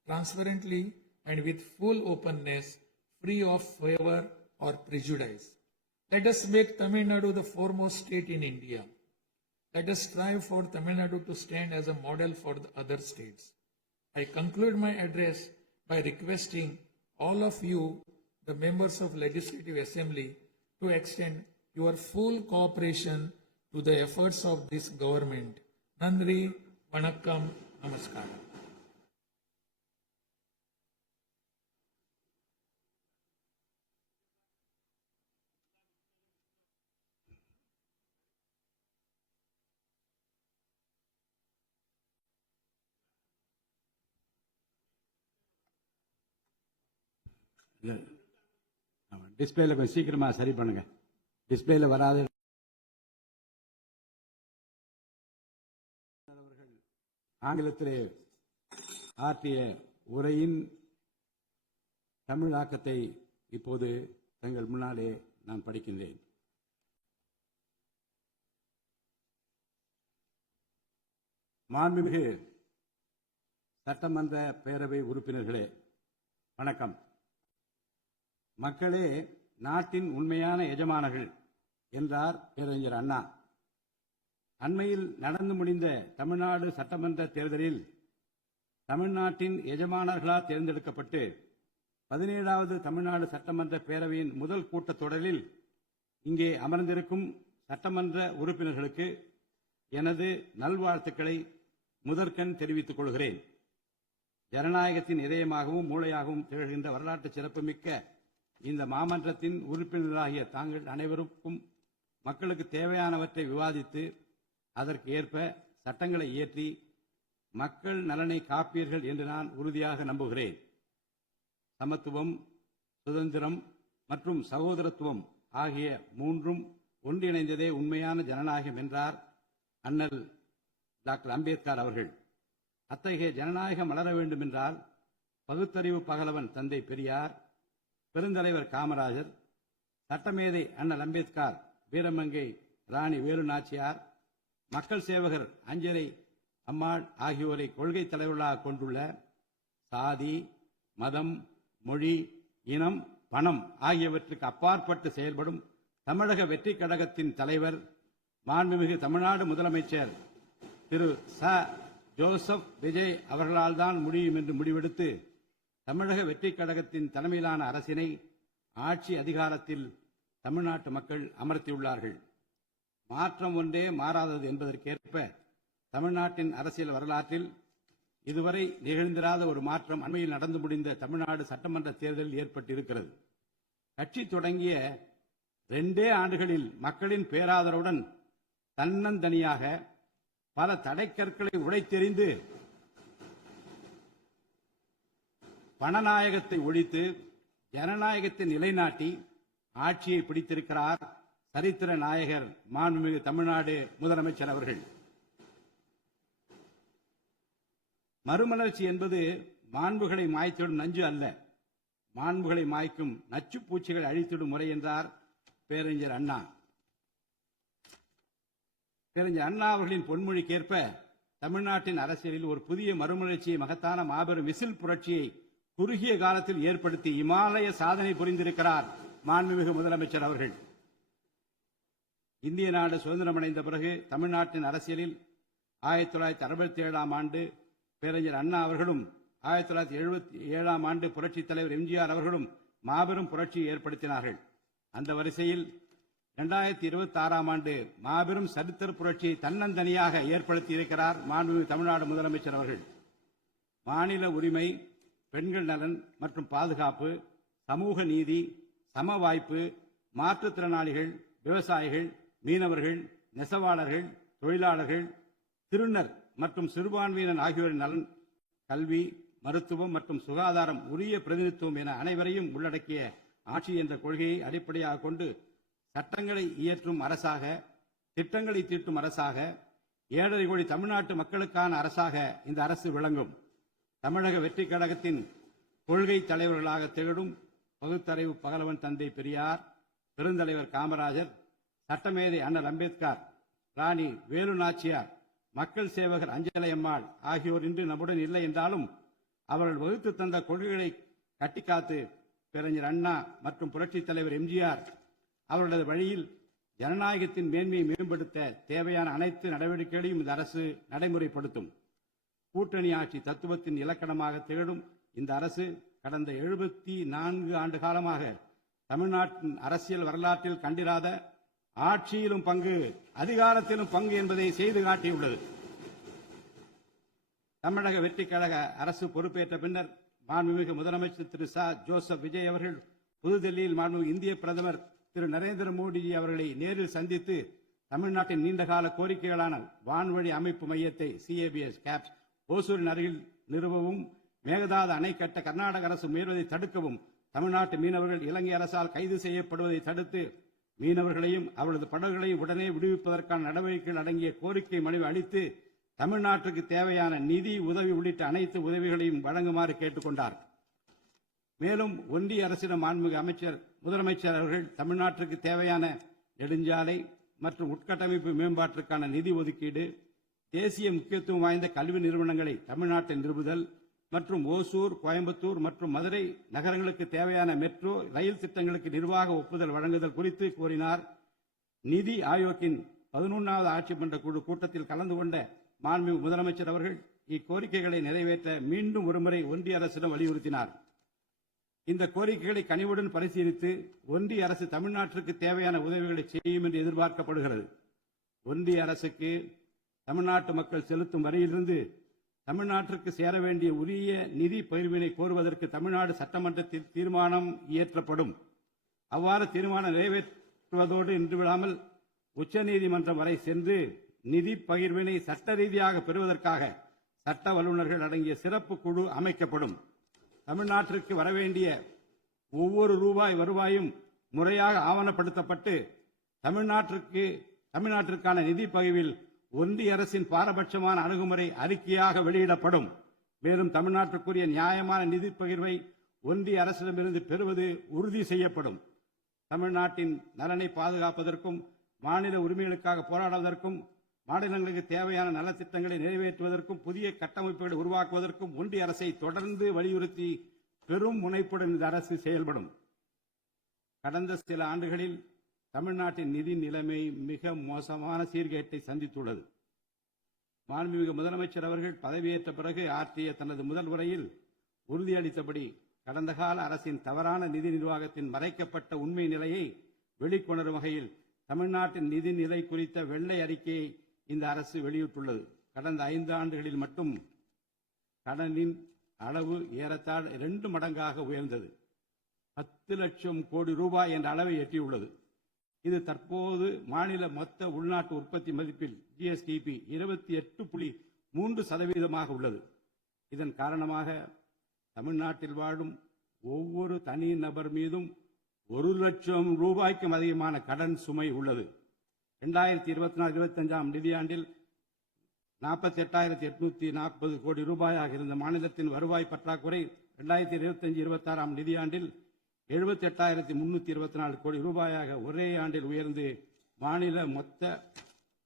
transparently, and with full openness, free of favor or prejudice. Let us make Tamil Nadu the foremost state in India. Let us strive for Tamil Nadu to stand as a model for the other states. I conclude my address by requesting all of you, the members of Legislative Assembly, to extend your full cooperation to the efforts of this government. Nandri, Vanakkam, Namaskaram. டிஸ்பிளேல கொஞ்சம் சீக்கிரமா சரி பண்ணுங்க. டிஸ்பிளேல வராது. ஆங்கிலத்திலே ஆற்றிய உரையின் தமிழாக்கத்தை இப்போது தங்கள் முன்னாலே நான் படிக்கின்றேன். மாண்புமிகு சட்டமன்ற பேரவை உறுப்பினர்களே, வணக்கம். மக்களே நாட்டின் உண்மையான எஜமானர்கள் என்றார் பேரறிஞர் அண்ணா. அண்மையில் நடந்து முடிந்த தமிழ்நாடு சட்டமன்ற தேர்தலில் தமிழ்நாட்டின் எஜமானர்களால் தேர்ந்தெடுக்கப்பட்டு 17வது தமிழ்நாடு சட்டமன்ற பேரவையின் முதல் கூட்டத்தொடரில் இங்கே அமர்ந்திருக்கும் சட்டமன்ற உறுப்பினர்களுக்கு எனது நல்வாழ்த்துக்களை முதற்கண் தெரிவித்துக் கொள்கிறேன். ஜனநாயகத்தின் இதயமாகவும் மூளையாகவும் திகழ்கின்ற வரலாற்று சிறப்புமிக்க இந்த மாமன்றத்தின் உறுப்பினராகிய தாங்கள் அனைவருக்கும் மக்களுக்கு தேவையானவற்றை விவாதித்து அதற்கு ஏற்ப சட்டங்களை இயற்றி மக்கள் நலனை காப்பீர்கள் என்று நான் உறுதியாக நம்புகிறேன். சமத்துவம், சுதந்திரம் மற்றும் சகோதரத்துவம் ஆகிய மூன்றும் ஒன்றிணைந்ததே உண்மையான ஜனநாயகம் என்றார் அண்ணல் டாக்டர் அம்பேத்கர் அவர்கள். அத்தகைய ஜனநாயகம் வளர வேண்டும் என்றால் பகுத்தறிவு பகலவன் தந்தை பெரியார், பெருந்தலைவர் காமராஜர், சட்டமேதை அண்ணல் அம்பேத்கர், வீரமங்கை ராணி வேலு நாச்சியார், மக்கள் சேவகர் அஞ்சலை அம்மாள் ஆகியோரை கொள்கை தலைவர்களாக கொண்டுள்ள சாதி, மதம், மொழி, இனம், பணம் ஆகியவற்றுக்கு அப்பாற்பட்டு செயல்படும் தமிழக வெற்றி கழகத்தின் தலைவர் மாண்புமிகு தமிழ்நாடு முதலமைச்சர் திரு ச. ஜோசப் விஜய் அவர்களால் தான் முடியும் என்று முடிவெடுத்து தமிழக வெற்றி கழகத்தின் தலைமையிலான அரசினை ஆட்சி அதிகாரத்தில் தமிழ்நாட்டு மக்கள் அமர்த்தியுள்ளார்கள். மாற்றம் ஒன்றே மாறாதது என்பதற்கேற்ப தமிழ்நாட்டின் அரசியல் வரலாற்றில் இதுவரை நிகழ்ந்திராத ஒரு மாற்றம் அண்மையில் நடந்து முடிந்த தமிழ்நாடு சட்டமன்ற தேர்தலில் ஏற்பட்டிருக்கிறது. கட்சி தொடங்கிய 2 ஆண்டுகளில் மக்களின் பேராதரவுடன் தன்னந்தனியாக பல தடைக்கற்களை உடைத்தெறிந்து பணநாயகத்தை ஒழித்து ஜனநாயகத்தை நிலைநாட்டி ஆட்சியை பிடித்திருக்கிறார் சரித்திர நாயகர் மாண்புமிகு தமிழ்நாடு முதலமைச்சர் அவர்கள். மறுமலர்ச்சி என்பது மாண்புகளை மாய்த்திடும் நஞ்சு அல்ல, மாண்புகளை மாய்க்கும் நச்சு பூச்சிகளை அழித்திடும் முறை என்றார் பேரறிஞர் அண்ணா. பேரறிஞர் அண்ணா அவர்களின் பொன்மொழிக்கேற்ப தமிழ்நாட்டின் அரசியலில் ஒரு புதிய மறுமலர்ச்சியை, மகத்தான மாபெரும் விசில் புரட்சியை குறுகிய காலத்தில் ஏற்படுத்தி இமாலய சாதனை புரிந்திருக்கிறார் மாண்புமிகு முதலமைச்சர் அவர்கள். இந்திய நாடு சுதந்திரமடைந்த பிறகு தமிழ்நாட்டின் அரசியலில் 1967ஆம் ஆண்டு பேரறிஞர் அண்ணா அவர்களும் 1977ஆம் ஆண்டு புரட்சித் தலைவர் எம்ஜிஆர் அவர்களும் மாபெரும் புரட்சியை ஏற்படுத்தினார்கள். அந்த வரிசையில் 2026ஆம் ஆண்டு மாபெரும் சரித்திர புரட்சியை தன்னந்தனியாக ஏற்படுத்தி இருக்கிறார் மாண்புமிகு தமிழ்நாடு முதலமைச்சர் அவர்கள். மாநில உரிமை, பெண்கள் நலன் மற்றும் பாதுகாப்பு, சமூக நீதி, சம வாய்ப்பு, மாற்றுத்திறனாளிகள், விவசாயிகள், மீனவர்கள், நெசவாளர்கள், தொழிலாளர்கள், திருநர் மற்றும் சிறுபான்மையினர் ஆகியோரின் நலன், கல்வி, மருத்துவம் மற்றும் சுகாதாரம், உரிய பிரதிநிதித்துவம் என அனைவரையும் உள்ளடக்கிய ஆட்சி என்ற கொள்கையை அடிப்படையாக கொண்டு சட்டங்களை இயற்றும் அரசாக, திட்டங்களை தீட்டும் அரசாக, 7.5 கோடி தமிழ்நாட்டு மக்களுக்கான அரசாக இந்த அரசு விளங்கும். தமிழக வெற்றி கழகத்தின் கொள்கை தலைவர்களாக திகழும் பகுத்தறிவு பகலவன் தந்தை பெரியார், பெருந்தலைவர் காமராஜர், சட்டமேதை அண்ணல் அம்பேத்கர், ராணி வேலு நாச்சியார், மக்கள் சேவகர் அஞ்சலை அம்மாள் ஆகியோர் இன்று நம்முடன் இல்லை என்றாலும் அவர்கள் வகுத்து தந்த கொள்கைகளை கட்டிக்காத்து பேரறிஞர் அண்ணா மற்றும் புரட்சித் தலைவர் எம்ஜிஆர் அவர்களது வழியில் ஜனநாயகத்தின் மேன்மையை மேம்படுத்த தேவையான அனைத்து நடவடிக்கைகளையும் இந்த அரசு நடைமுறைப்படுத்தும். கூட்டணி ஆட்சி தத்துவத்தின் இலக்கணமாக திகழும் இந்த அரசு கடந்த 74 ஆண்டு காலமாக தமிழ்நாட்டின் அரசியல் வரலாற்றில் கண்டிராத ஆட்சியிலும் பங்கு, அதிகாரத்திலும் பங்கு என்பதை செய்து காட்டியுள்ளது. தமிழக வெற்றி கழக அரசு பொறுப்பேற்ற பின்னர் மாண்புமிகு முதலமைச்சர் திரு ச. ஜோசப் விஜய் அவர்கள் புதுதில்லியில் மாண்புமிகு இந்திய பிரதமர் திரு நரேந்திர மோடி அவர்களை நேரில் சந்தித்து தமிழ்நாட்டின் நீண்டகால கோரிக்கைகளான வான்வழி அமைப்பு மையத்தை CABS கேப்ஸ் ஓசூரின் அருகில் நிறுவவும், மேகதாது அணை கட்ட கர்நாடக அரசு முயல்வதை தடுக்கவும், தமிழ்நாட்டு மீனவர்கள் இலங்கை அரசால் கைது செய்யப்படுவதை தடுத்து மீனவர்களையும் அவரது படகுகளையும் உடனே விடுவிப்பதற்கான நடவடிக்கைகள் அடங்கிய கோரிக்கை மனுவை அளித்து தமிழ்நாட்டுக்கு தேவையான நிதி உதவி உள்ளிட்ட அனைத்து உதவிகளையும் வழங்குமாறு கேட்டுக்கொண்டார். மேலும் ஒன்றிய அரசிடம் மாண்புமிகு முதலமைச்சர் அவர்கள் தமிழ்நாட்டிற்கு தேவையான நெடுஞ்சாலை மற்றும் உட்கட்டமைப்பு மேம்பாட்டிற்கான நிதி ஒதுக்கீடு, தேசிய முக்கியத்துவம் வாய்ந்த கல்வி நிறுவனங்களை தமிழ்நாட்டில் நிறுவுதல் மற்றும் ஓசூர், கோயம்புத்தூர் மற்றும் மதுரை நகரங்களுக்கு தேவையான மெட்ரோ ரயில் திட்டங்களுக்கு நிர்வாக ஒப்புதல் வழங்குதல் குறித்து கூறினார். நிதி ஆயோக்கின் 11வது ஆட்சி மன்ற குழு கூட்டத்தில் கலந்து கொண்ட மாண்புமிகு முதலமைச்சர் அவர்கள் இக்கோரிக்கைகளை நிறைவேற்ற மீண்டும் ஒருமுறை ஒன்றிய அரசிடம் வலியுறுத்தினார். இந்த கோரிக்கைகளை கனிவுடன் பரிசீலித்து ஒன்றிய அரசு தமிழ்நாட்டிற்கு தேவையான உதவிகளை செய்யும் என்று எதிர்பார்க்கப்படுகிறது. ஒன்றிய அரசுக்கு தமிழ்நாட்டு மக்கள் செலுத்தும் வரியிலிருந்து தமிழ்நாட்டிற்கு சேர வேண்டிய உரிய நிதி பகிர்வினை கோருவதற்கு தமிழ்நாடு சட்டமன்றத்தில் தீர்மானம் இயற்றப்படும். அவ்வாறு தீர்மானம் நிறைவேற்றுவதோடு நின்று விடாமல் உச்சநீதிமன்றம் வரை சென்று நிதி பகிர்வினை சட்ட ரீதியாக பெறுவதற்காக சட்ட வல்லுநர்கள் அடங்கிய சிறப்பு குழு அமைக்கப்படும். தமிழ்நாட்டிற்கு வரவேண்டிய ஒவ்வொரு ரூபாய் வருவாயும் முறையாக ஆவணப்படுத்தப்பட்டு தமிழ்நாட்டிற்கான நிதி பகிர்வில் ஒன்றிய அரசின் பாரபட்சமான அணுகுமுறை அறிக்கையாக வெளியிடப்படும். மேலும் தமிழ்நாட்டிற்குரிய நியாயமான நிதி பகிர்வை ஒன்றிய அரசிடமிருந்து பெறுவது உறுதி செய்யப்படும். தமிழ்நாட்டின் நலனை பாதுகாப்பதற்கும் மாநில உரிமைகளுக்காக போராடுவதற்கும் மாநிலங்களுக்கு தேவையான நலத்திட்டங்களை நிறைவேற்றுவதற்கும் புதிய கட்டமைப்புகளை உருவாக்குவதற்கும் ஒன்றிய அரசை தொடர்ந்து வலியுறுத்தி பெரும் முனைப்புடன் இந்த அரசு செயல்படும். கடந்த சில ஆண்டுகளில் தமிழ்நாட்டின் நிதி நிலைமை மிக மோசமான சீர்கேட்டை சந்தித்துள்ளது. மாண்புமிகு முதலமைச்சர் அவர்கள் பதவியேற்ற பிறகு ஆற்றிய தனது முதல் உரையில் உறுதியளித்தபடி கடந்த கால அரசின் தவறான நிதி நிர்வாகத்தின் மறைக்கப்பட்ட உண்மை நிலையை வெளிக்கொணரும் வகையில் தமிழ்நாட்டின் நிதி நிலை குறித்த வெள்ளை அறிக்கையை இந்த அரசு வெளியிட்டுள்ளது. கடந்த 5 ஆண்டுகளில் மட்டும் கடனின் அளவு ஏறத்தாழ 2 மடங்காக உயர்ந்தது. 10 லட்சம் கோடி ரூபாய் என்ற அளவை எட்டியுள்ளது. இது தற்போது மாநில மொத்த உள்நாட்டு உற்பத்தி மதிப்பில் ஜிஎஸ்டிபி 28.3% உள்ளது. இதன் காரணமாக தமிழ்நாட்டில் வாழும் ஒவ்வொரு தனி நபர் மீதும் 1 லட்சம் ரூபாய்க்கும் அதிகமான கடன் சுமை உள்ளது. 2024-25 நிதியாண்டில் 48,840 கோடி ரூபாயாக இருந்த மாநிலத்தின் வருவாய் பற்றாக்குறை 2025-26 நிதியாண்டில் 78,324 கோடி ரூபாயாக ஒரே ஆண்டில் உயர்ந்து மாநில மொத்த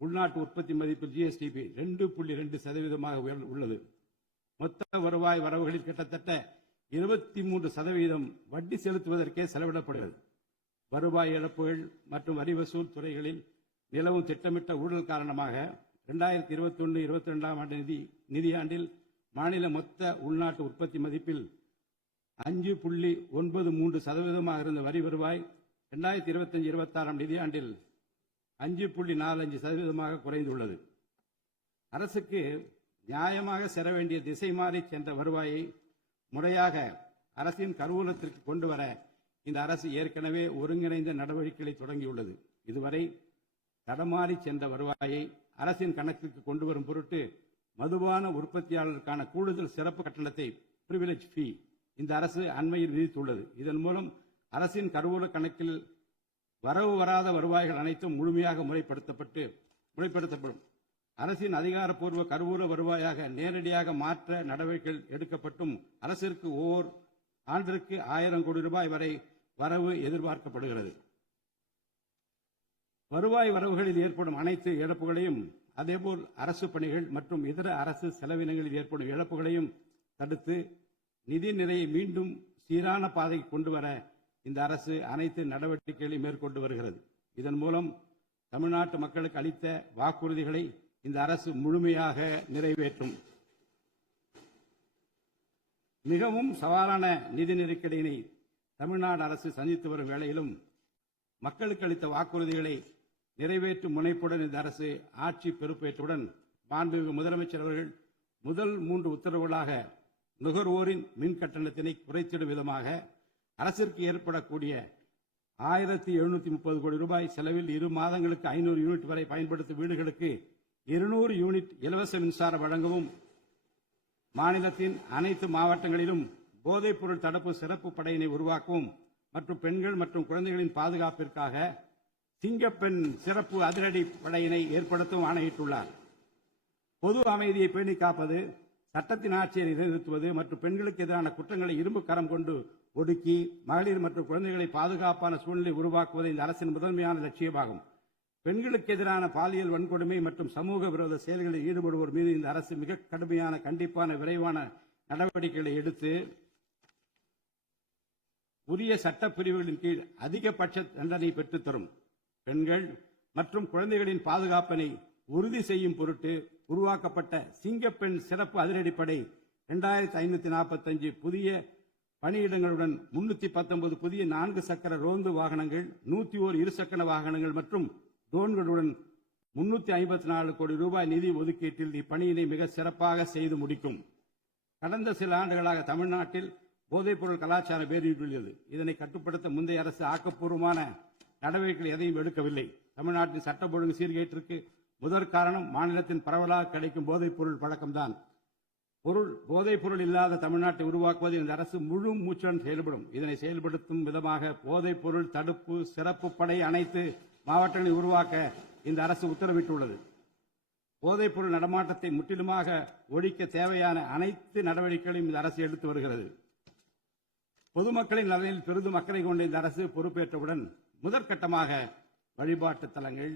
உள்நாட்டு உற்பத்தி மதிப்பில் ஜிஎஸ்டிபி 2.2% உள்ளது. மொத்த வருவாய் வரவுகளில் கிட்டத்தட்ட 23% வட்டி செலுத்துவதற்கே செலவிடப்படுகிறது. வருவாய் இழப்புகள் மற்றும் வரி வசூல் துறைகளில் நிலவும் திட்டமிட்ட ஊழல் காரணமாக 2021-22 நிதியாண்டில் மாநில மொத்த உள்நாட்டு உற்பத்தி மதிப்பில் 5.93% இருந்த வரி வருவாய் 2025-26 நிதியாண்டில் 5.45% குறைந்துள்ளது. அரசுக்கு நியாயமாக செல்ல வேண்டிய திசை மாறி சென்ற வருவாயை முறையாக அரசின் கருவூலத்திற்கு கொண்டுவர இந்த அரசு ஏற்கனவே ஒருங்கிணைந்த நடவடிக்கைகளை தொடங்கியுள்ளது. இதுவரை தடமாறி சென்ற வருவாயை அரசின் கணக்கிற்கு கொண்டு வரும் பொருட்டு மதுபான உற்பத்தியாளருக்கான கூடுதல் சிறப்பு கட்டணத்தை பிரிவிலேஜ் ஃபீ இந்த அரசு அண்மையில் விதித்துள்ளது. இதன் மூலம் அரசின் கருவூல கணக்கில் வரவு வராத வருவாய்கள் அனைத்தும் முழுமையாக முறைப்படுத்தப்படும். அரசின் அதிகாரப்பூர்வ கருவூல வருவாயாக நேரடியாக மாற்ற நடவடிக்கைகள் எடுக்கப்பட்டும் அரசிற்கு ஓர் ஆண்டிற்கு 1000 கோடி ரூபாய் வரை வரவு எதிர்பார்க்கப்படுகிறது. வருவாய் வரவுகளில் ஏற்படும் அனைத்து இழப்புகளையும் அதேபோல் அரசு பணிகள் மற்றும் இதர அரசு செலவினங்களில் ஏற்படும் இழப்புகளையும் தடுத்து நிதி நிலையை மீண்டும் சீரான பாதைக்கு கொண்டுவர இந்த அரசு அனைத்து நடவடிக்கைகளையும் மேற்கொண்டு வருகிறது. இதன் மூலம் தமிழ்நாட்டு மக்களுக்கு அளித்த வாக்குறுதிகளை இந்த அரசு முழுமையாக நிறைவேற்றும். மிகவும் சவாலான நிதி நெருக்கடியினை தமிழ்நாடு அரசு சந்தித்து வரும் வேளையிலும் மக்களுக்கு அளித்த வாக்குறுதிகளை நிறைவேற்றும் முனைப்புடன் இந்த அரசு ஆட்சி பொறுப்பேற்றவுடன் மாண்புமிகு முதலமைச்சர் அவர்கள் முதல் 3 உத்தரவுகளாக நுகர்வோரின் மின் கட்டணத்தினை குறைத்திடும் விதமாக அரசிற்கு ஏற்படக்கூடிய 1730 கோடி ரூபாய் செலவில் 2 மாதங்களுக்கு 500 யூனிட் வரை பயன்படுத்தும் வீடுகளுக்கு 200 யூனிட் இலவச மின்சாரம் வழங்கவும், மாநிலத்தின் அனைத்து மாவட்டங்களிலும் போதைப்பொருள் தடுப்பு சிறப்பு படையினை உருவாக்கவும் மற்றும் பெண்கள் மற்றும் குழந்தைகளின் பாதுகாப்பிற்காக சிங்கப்பெண் சிறப்பு அதிரடி படையினை ஏற்படுத்தவும் ஆணையிட்டுள்ளார். பொது அமைதியை பேணி காப்பது, சட்டத்தின் ஆட்சியை நிலைநிறுத்துவது மற்றும் பெண்களுக்கு எதிரான குற்றங்களை இரும்பு கரம் கொண்டு ஒடுக்கி மகளிர் மற்றும் குழந்தைகளை பாதுகாப்பான சூழ்நிலை உருவாக்குவது இந்த அரசின் முதன்மையான லட்சியமாகும். பெண்களுக்கு எதிரான பாலியல் வன்கொடுமை மற்றும் சமூக விரோத செயல்களில் ஈடுபடுவோர் மீது இந்த அரசு மிக கடுமையான கண்டிப்பான விரைவான நடவடிக்கைகளை எடுத்து உரிய சட்ட பிரிவுகளின் கீழ் அதிகபட்ச தண்டனை பெற்றுத்தரும். பெண்கள் மற்றும் குழந்தைகளின் பாதுகாப்பினை உறுதி செய்யும் பொருட்டு உருவாக்கப்பட்ட சிங்கப்பெண் சிறப்பு அதிரடிப்படை 2545 புதிய பணியிடங்களுடன் 319 புதிய 4 சக்கர ரோந்து வாகனங்கள், 101 இருசக்கர வாகனங்கள் மற்றும் ட்ரோன்களுடன் 354 கோடி ரூபாய் நிதி ஒதுக்கீட்டில் இப்பணியினை மிக சிறப்பாக செய்து முடிக்கும். கடந்த சில ஆண்டுகளாக தமிழ்நாட்டில் போதைப்பொருள் கலாச்சாரம் வேரூன்றியுள்ளது. இதனை கட்டுப்படுத்த முந்தைய அரசு ஆக்கப்பூர்வமான நடவடிக்கைகள் எதையும் எடுக்கவில்லை. தமிழ்நாட்டின் சட்ட ஒழுங்கு சீர்கேட்டிற்கு முதற் காரணம் மாநிலத்தின் பரவலாக கிடைக்கும் போதைப் பொருள் பழக்கம்தான். போதைப் பொருள் இல்லாத தமிழ்நாட்டை உருவாக்குவது இந்த அரசு முழு மூச்சுடன் செயல்படும். இதனை செயல்படுத்தும் விதமாக போதைப் பொருள் தடுப்பு சிறப்பு படை அனைத்து மாவட்டங்களை உருவாக்க இந்த அரசு உத்தரவிட்டுள்ளது. போதைப் பொருள் நடமாட்டத்தை முற்றிலுமாக ஒழிக்க தேவையான அனைத்து நடவடிக்கைகளையும் இந்த அரசு எடுத்து வருகிறது. பொதுமக்களின் நலனில் பெரிதும் அக்கறை கொண்ட இந்த அரசு பொறுப்பேற்றவுடன் முதற்கட்டமாக வழிபாட்டு தலங்கள்,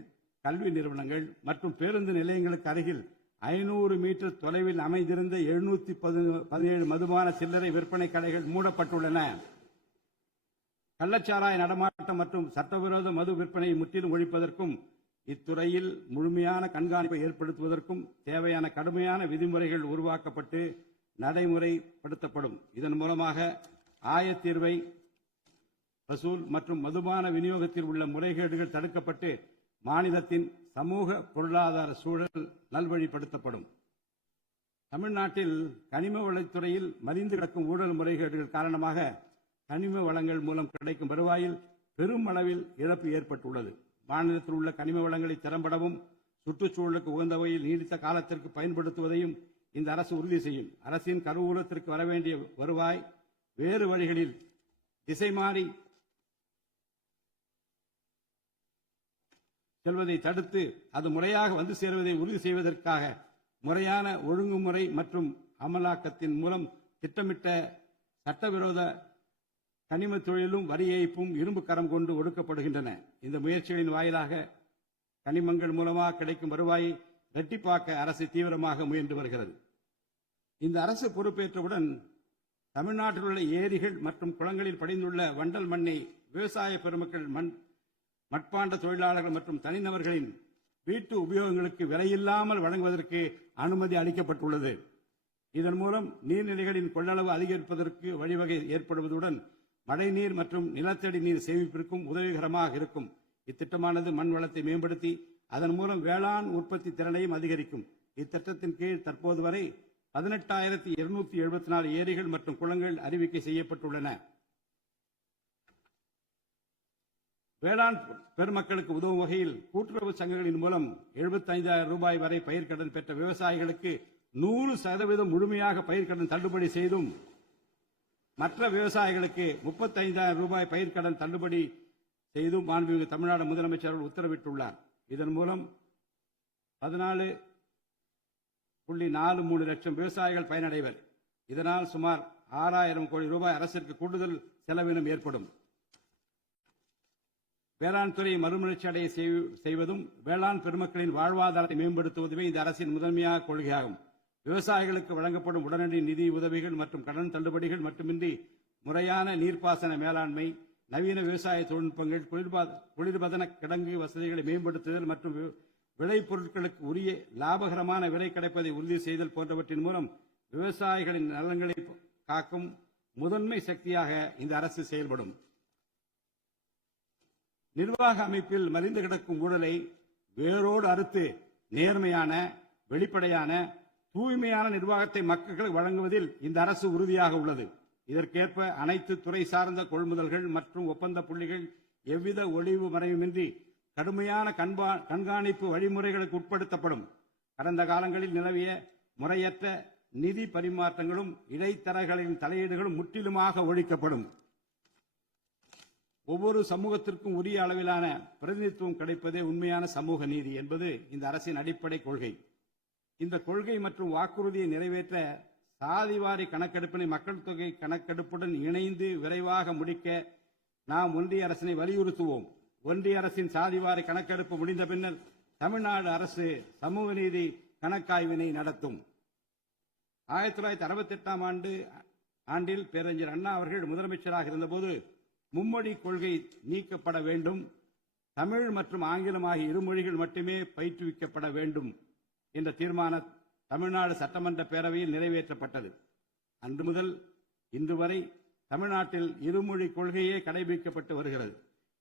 கல்வி நிறுவனங்கள் மற்றும் பேருந்து நிலையங்களுக்கு அருகில் 500 மீட்டர் தொலைவில் அமைந்திருந்த 717 மதுபான சில்லறை விற்பனை கடைகள் மூடப்பட்டுள்ளன. கள்ளச்சாராய நடமாட்டம் மற்றும் சட்டவிரோத மது விற்பனையை முற்றிலும் ஒழிப்பதற்கும் இத்துறையில் முழுமையான கண்காணிப்பை ஏற்படுத்துவதற்கும் தேவையான கடுமையான விதிமுறைகள் உருவாக்கப்பட்டு நடைமுறைப்படுத்தப்படும். இதன் மூலமாக ஆயத்தீர்வை வசூல் மற்றும் மதுபான விநியோகத்தில் உள்ள முறைகேடுகள் தடுக்கப்பட்டு மாநிலத்தின் சமூக பொருளாதார சூழல் நல்வழிப்படுத்தப்படும். தமிழ்நாட்டில் கனிம வளத்துறையில் மலிந்து கிடக்கும் ஊழல் முறைகேடுகள் காரணமாக கனிம வளங்கள் மூலம் கிடைக்கும் வருவாயில் பெரும் அளவில் இழப்பு ஏற்பட்டுள்ளது. மாநிலத்தில் உள்ள கனிம வளங்களை திறம்படவும் சுற்றுச்சூழலுக்கு உகந்த வகையில் நீடித்த காலத்திற்கு பயன்படுத்துவதையும் இந்த அரசு உறுதி செய்யும். அரசின் கருவூலத்திற்கு வரவேண்டிய வருவாய் வேறு வழிகளில் திசை மாறி செல்வதை தடுத்து அது முறையாக வந்து சேருவதை உறுதி செய்வதற்காக முறையான ஒழுங்குமுறை மற்றும் அமலாக்கத்தின் மூலம் திட்டமிட்ட சட்டவிரோத கனிம தொழிலும் வரி ஏய்ப்பும் இரும்பு கரம் கொண்டு ஒடுக்கப்படுகின்றன. இந்த முயற்சிகளின் வாயிலாக கனிமங்கள் மூலமாக கிடைக்கும் வருவாயை இரட்டிப்பாக்க அரசு தீவிரமாக முயன்று வருகிறது. இந்த அரசு பொறுப்பேற்றவுடன் தமிழ்நாட்டில் உள்ள ஏரிகள் மற்றும் குளங்களில் படிந்துள்ள வண்டல் மண்ணை விவசாய பெருமக்கள் மட்பாண்ட தொழிலாளர்கள் மற்றும் தனிநபர்களின் வீட்டு உபயோகங்களுக்கு விலையில்லாமல் வழங்குவதற்கு அனுமதி அளிக்கப்பட்டுள்ளது. இதன் மூலம் நீர்நிலைகளின் கொள்ளளவு அதிகரிப்பதற்கு வழிவகை ஏற்படுவதுடன் மழைநீர் மற்றும் நிலத்தடி நீர் சேமிப்பிற்கும் உதவிகரமாக இருக்கும். இத்திட்டமானது மண் வளத்தை மேம்படுத்தி அதன் மூலம் வேளாண் உற்பத்தி திறனையும் அதிகரிக்கும். இத்திட்டத்தின் கீழ் தற்போது வரை 18,274 ஏரிகள் மற்றும் குளங்கள் அறிவிக்கை செய்யப்பட்டுள்ளன. வேளாண் பெருமக்களுக்கு உதவும் வகையில் கூட்டுறவு சங்கங்களின் மூலம் 75,000 ரூபாய் வரை பயிர்க்கடன் பெற்ற விவசாயிகளுக்கு 100% முழுமையாக பயிர்க்கடன் தள்ளுபடி செய்தும் மற்ற விவசாயிகளுக்கு 35,000 ரூபாய் பயிர்க்கடன் தள்ளுபடி செய்தும் மாண்புமிகு தமிழ்நாடு முதலமைச்சர் உத்தரவிட்டுள்ளார். இதன் மூலம் 14.43 லட்சம் விவசாயிகள் பயனடைவர். இதனால் சுமார் 6,000 கோடி ரூபாய் அரசிற்கு கூடுதல் செலவினம் ஏற்படும். வேளாண் துறையை மறுமலர்ச்சி அடைய செய்வதும் வேளாண் பெருமக்களின் வாழ்வாதாரத்தை மேம்படுத்துவதுமே இந்த அரசின் முதன்மையான கொள்கையாகும். விவசாயிகளுக்கு வழங்கப்படும் உடனடி நிதி உதவிகள் மற்றும் கடன் தள்ளுபடிகள் மட்டுமின்றி முறையான நீர்ப்பாசன மேலாண்மை, நவீன விவசாய தொழில்நுட்பங்கள், குளிர்பதன கிடங்கு வசதிகளை மேம்படுத்துதல் மற்றும் விளைபொருட்களுக்கு உரிய லாபகரமான விலை கிடைப்பதை உறுதி செய்தல் போன்றவற்றின் மூலம் விவசாயிகளின் நலன்களை காக்கும் முதன்மை சக்தியாக இந்த அரசு செயல்படும். நிர்வாக அமைப்பில் மலிந்து கிடக்கும் ஊழலை வேரோடு அறுத்து நேர்மையான, வெளிப்படையான, தூய்மையான நிர்வாகத்தை மக்களுக்கு வழங்குவதில் இந்த அரசு உறுதியாக உள்ளது. இதற்கேற்ப அனைத்து துறை சார்ந்த கொள்முதல்கள் மற்றும் ஒப்பந்த புள்ளிகள் எவ்வித ஒளிவு மறைவுமின்றி கடுமையான கண்காணிப்பு வழிமுறைகளுக்கு உட்படுத்தப்படும். கடந்த காலங்களில் நிலவிய முறையற்ற நிதி பரிமாற்றங்களும் இடைத்தரகர்களின் தலையீடுகளும் முற்றிலுமாக ஒழிக்கப்படும். ஒவ்வொரு சமூகத்திற்கும் உரிய அளவிலான பிரதிநிதித்துவம் கிடைப்பதே உண்மையான சமூக நீதி என்பது இந்த அரசின் அடிப்படை கொள்கை. இந்த கொள்கை மற்றும் வாக்குறுதியை நிறைவேற்ற சாதிவாரி கணக்கெடுப்பினை மக்கள் தொகை கணக்கெடுப்புடன் இணைந்து விரைவாக முடிக்க நாம் ஒன்றிய அரசினை வலியுறுத்துவோம். ஒன்றிய அரசின் சாதிவாரி கணக்கெடுப்பு முடிந்த பின்னர் தமிழ்நாடு அரசு சமூக நீதி கணக்காய்வினை நடத்தும். 1968 ஆண்டில் பேரறிஞர் அண்ணா அவர்கள் முதலமைச்சராக இருந்தபோது மும்மொழி கொள்கை நீக்கப்பட வேண்டும், தமிழ் மற்றும் ஆங்கிலம் ஆகிய இருமொழிகள் மட்டுமே பயிற்றுவிக்கப்பட வேண்டும் என்ற தீர்மானம் தமிழ்நாடு சட்டமன்ற பேரவையில் நிறைவேற்றப்பட்டது. அன்று முதல் இன்று வரை தமிழ்நாட்டில் இருமொழி கொள்கையே கடைபிடிக்கப்பட்டு வருகிறது.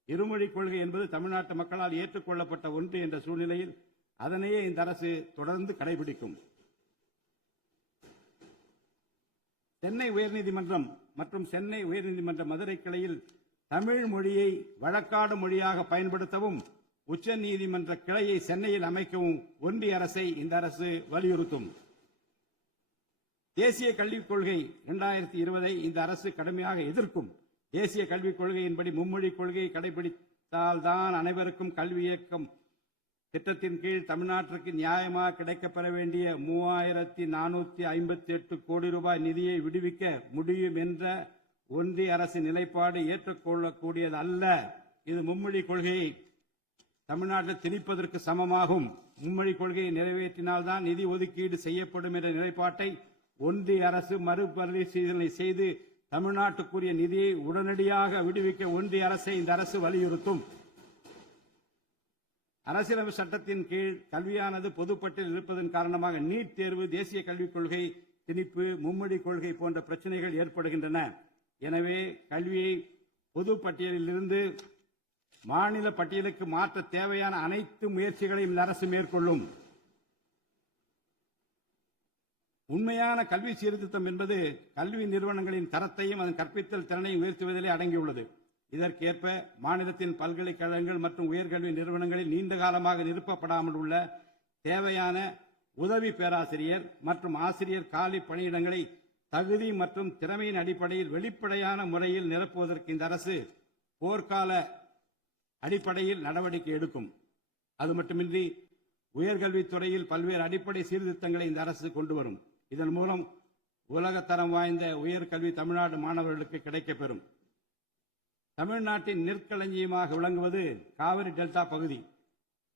இருமொழி கொள்கை என்பது தமிழ்நாட்டு மக்களால் ஏற்றுக்கொள்ளப்பட்ட ஒன்று என்ற சூழ்நிலையில் அதனையே இந்த அரசு தொடர்ந்து கடைபிடிக்கும். சென்னை உயர்நீதிமன்றம் மற்றும் சென்னை உயர்நீதிமன்ற மதுரை கிளையில் தமிழ் மொழியை வழக்காடு மொழியாக பயன்படுத்தவும் உச்ச நீதிமன்ற கிளையை சென்னையில் அமைக்கவும் ஒன்றிய அரசை இந்த அரசு வலியுறுத்தும். தேசிய கல்விக் கொள்கை 2020 இந்த அரசு கடுமையாக எதிர்க்கும். தேசிய கல்விக் கொள்கையின்படி மும்மொழி கொள்கையை கடைபிடித்தால்தான் அனைவருக்கும் கல்வி இயக்கம் திட்டத்தின் கீழ் தமிழ்நாட்டிற்கு நியாயமாக கிடைக்கப்பெற வேண்டிய 3458 கோடி ரூபாய் நிதியை விடுவிக்க முடியும் என்ற ஒன்றிய அரசின் நிலைப்பாடு ஏற்றுக்கொள்ளக்கூடியது அல்ல. இது மும்மொழி கொள்கையை தமிழ்நாட்டில் திணிப்பதற்கு சமமாகும். மும்மொழி கொள்கையை நிறைவேற்றினால்தான் நிதி ஒதுக்கீடு செய்யப்படும் என்ற நிலைப்பாட்டை ஒன்றிய அரசு மறுபரிசீலனை செய்து தமிழ்நாட்டுக்குரிய நிதியை உடனடியாக விடுவிக்க ஒன்றிய அரசை இந்த அரசு வலியுறுத்தும். அரசியலமைப்பு சட்டத்தின் கீழ் கல்வியானது பொதுப்பட்டியல் இருப்பதன் காரணமாக நீட் தேர்வு, தேசிய கல்விக் கொள்கை திணிப்பு, மும்மொழி கொள்கை போன்ற பிரச்சனைகள் ஏற்படுகின்றன. எனவே கல்வியை பொது பட்டியலிலிருந்து மாநில பட்டியலுக்கு மாற்ற தேவையான அனைத்து முயற்சிகளையும் இந்த அரசு மேற்கொள்ளும். உண்மையான கல்வி சீர்திருத்தம் என்பது கல்வி நிறுவனங்களின் தரத்தையும் அதன் கற்பித்தல் திறனையும் உயர்த்துவதிலே அடங்கியுள்ளது. இதற்கேற்ப மாநிலத்தின் பல்கலைக்கழகங்கள் மற்றும் உயர்கல்வி நிறுவனங்களில் நீண்ட காலமாக நிரப்பப்படாமல் உள்ள தேவையான உதவி பேராசிரியர் மற்றும் ஆசிரியர் காலி பணியிடங்களை தகுதி மற்றும் திறமையின் அடிப்படையில் வெளிப்படையான முறையில் நிரப்புவதற்கு இந்த அரசு போர்க்கால அடிப்படையில் நடவடிக்கை எடுக்கும். அது மட்டுமின்றி உயர்கல்வித்துறையில் பல்வேறு அடிப்படை சீர்திருத்தங்களை இந்த அரசு கொண்டு வரும். இதன் மூலம் உலகத்தரம் வாய்ந்த உயர்கல்வி தமிழ்நாடு மாணவர்களுக்கு கிடைக்கப்பெறும். தமிழ்நாட்டின் நெற்களஞ்சியமாக விளங்குவது காவிரி டெல்டா பகுதி.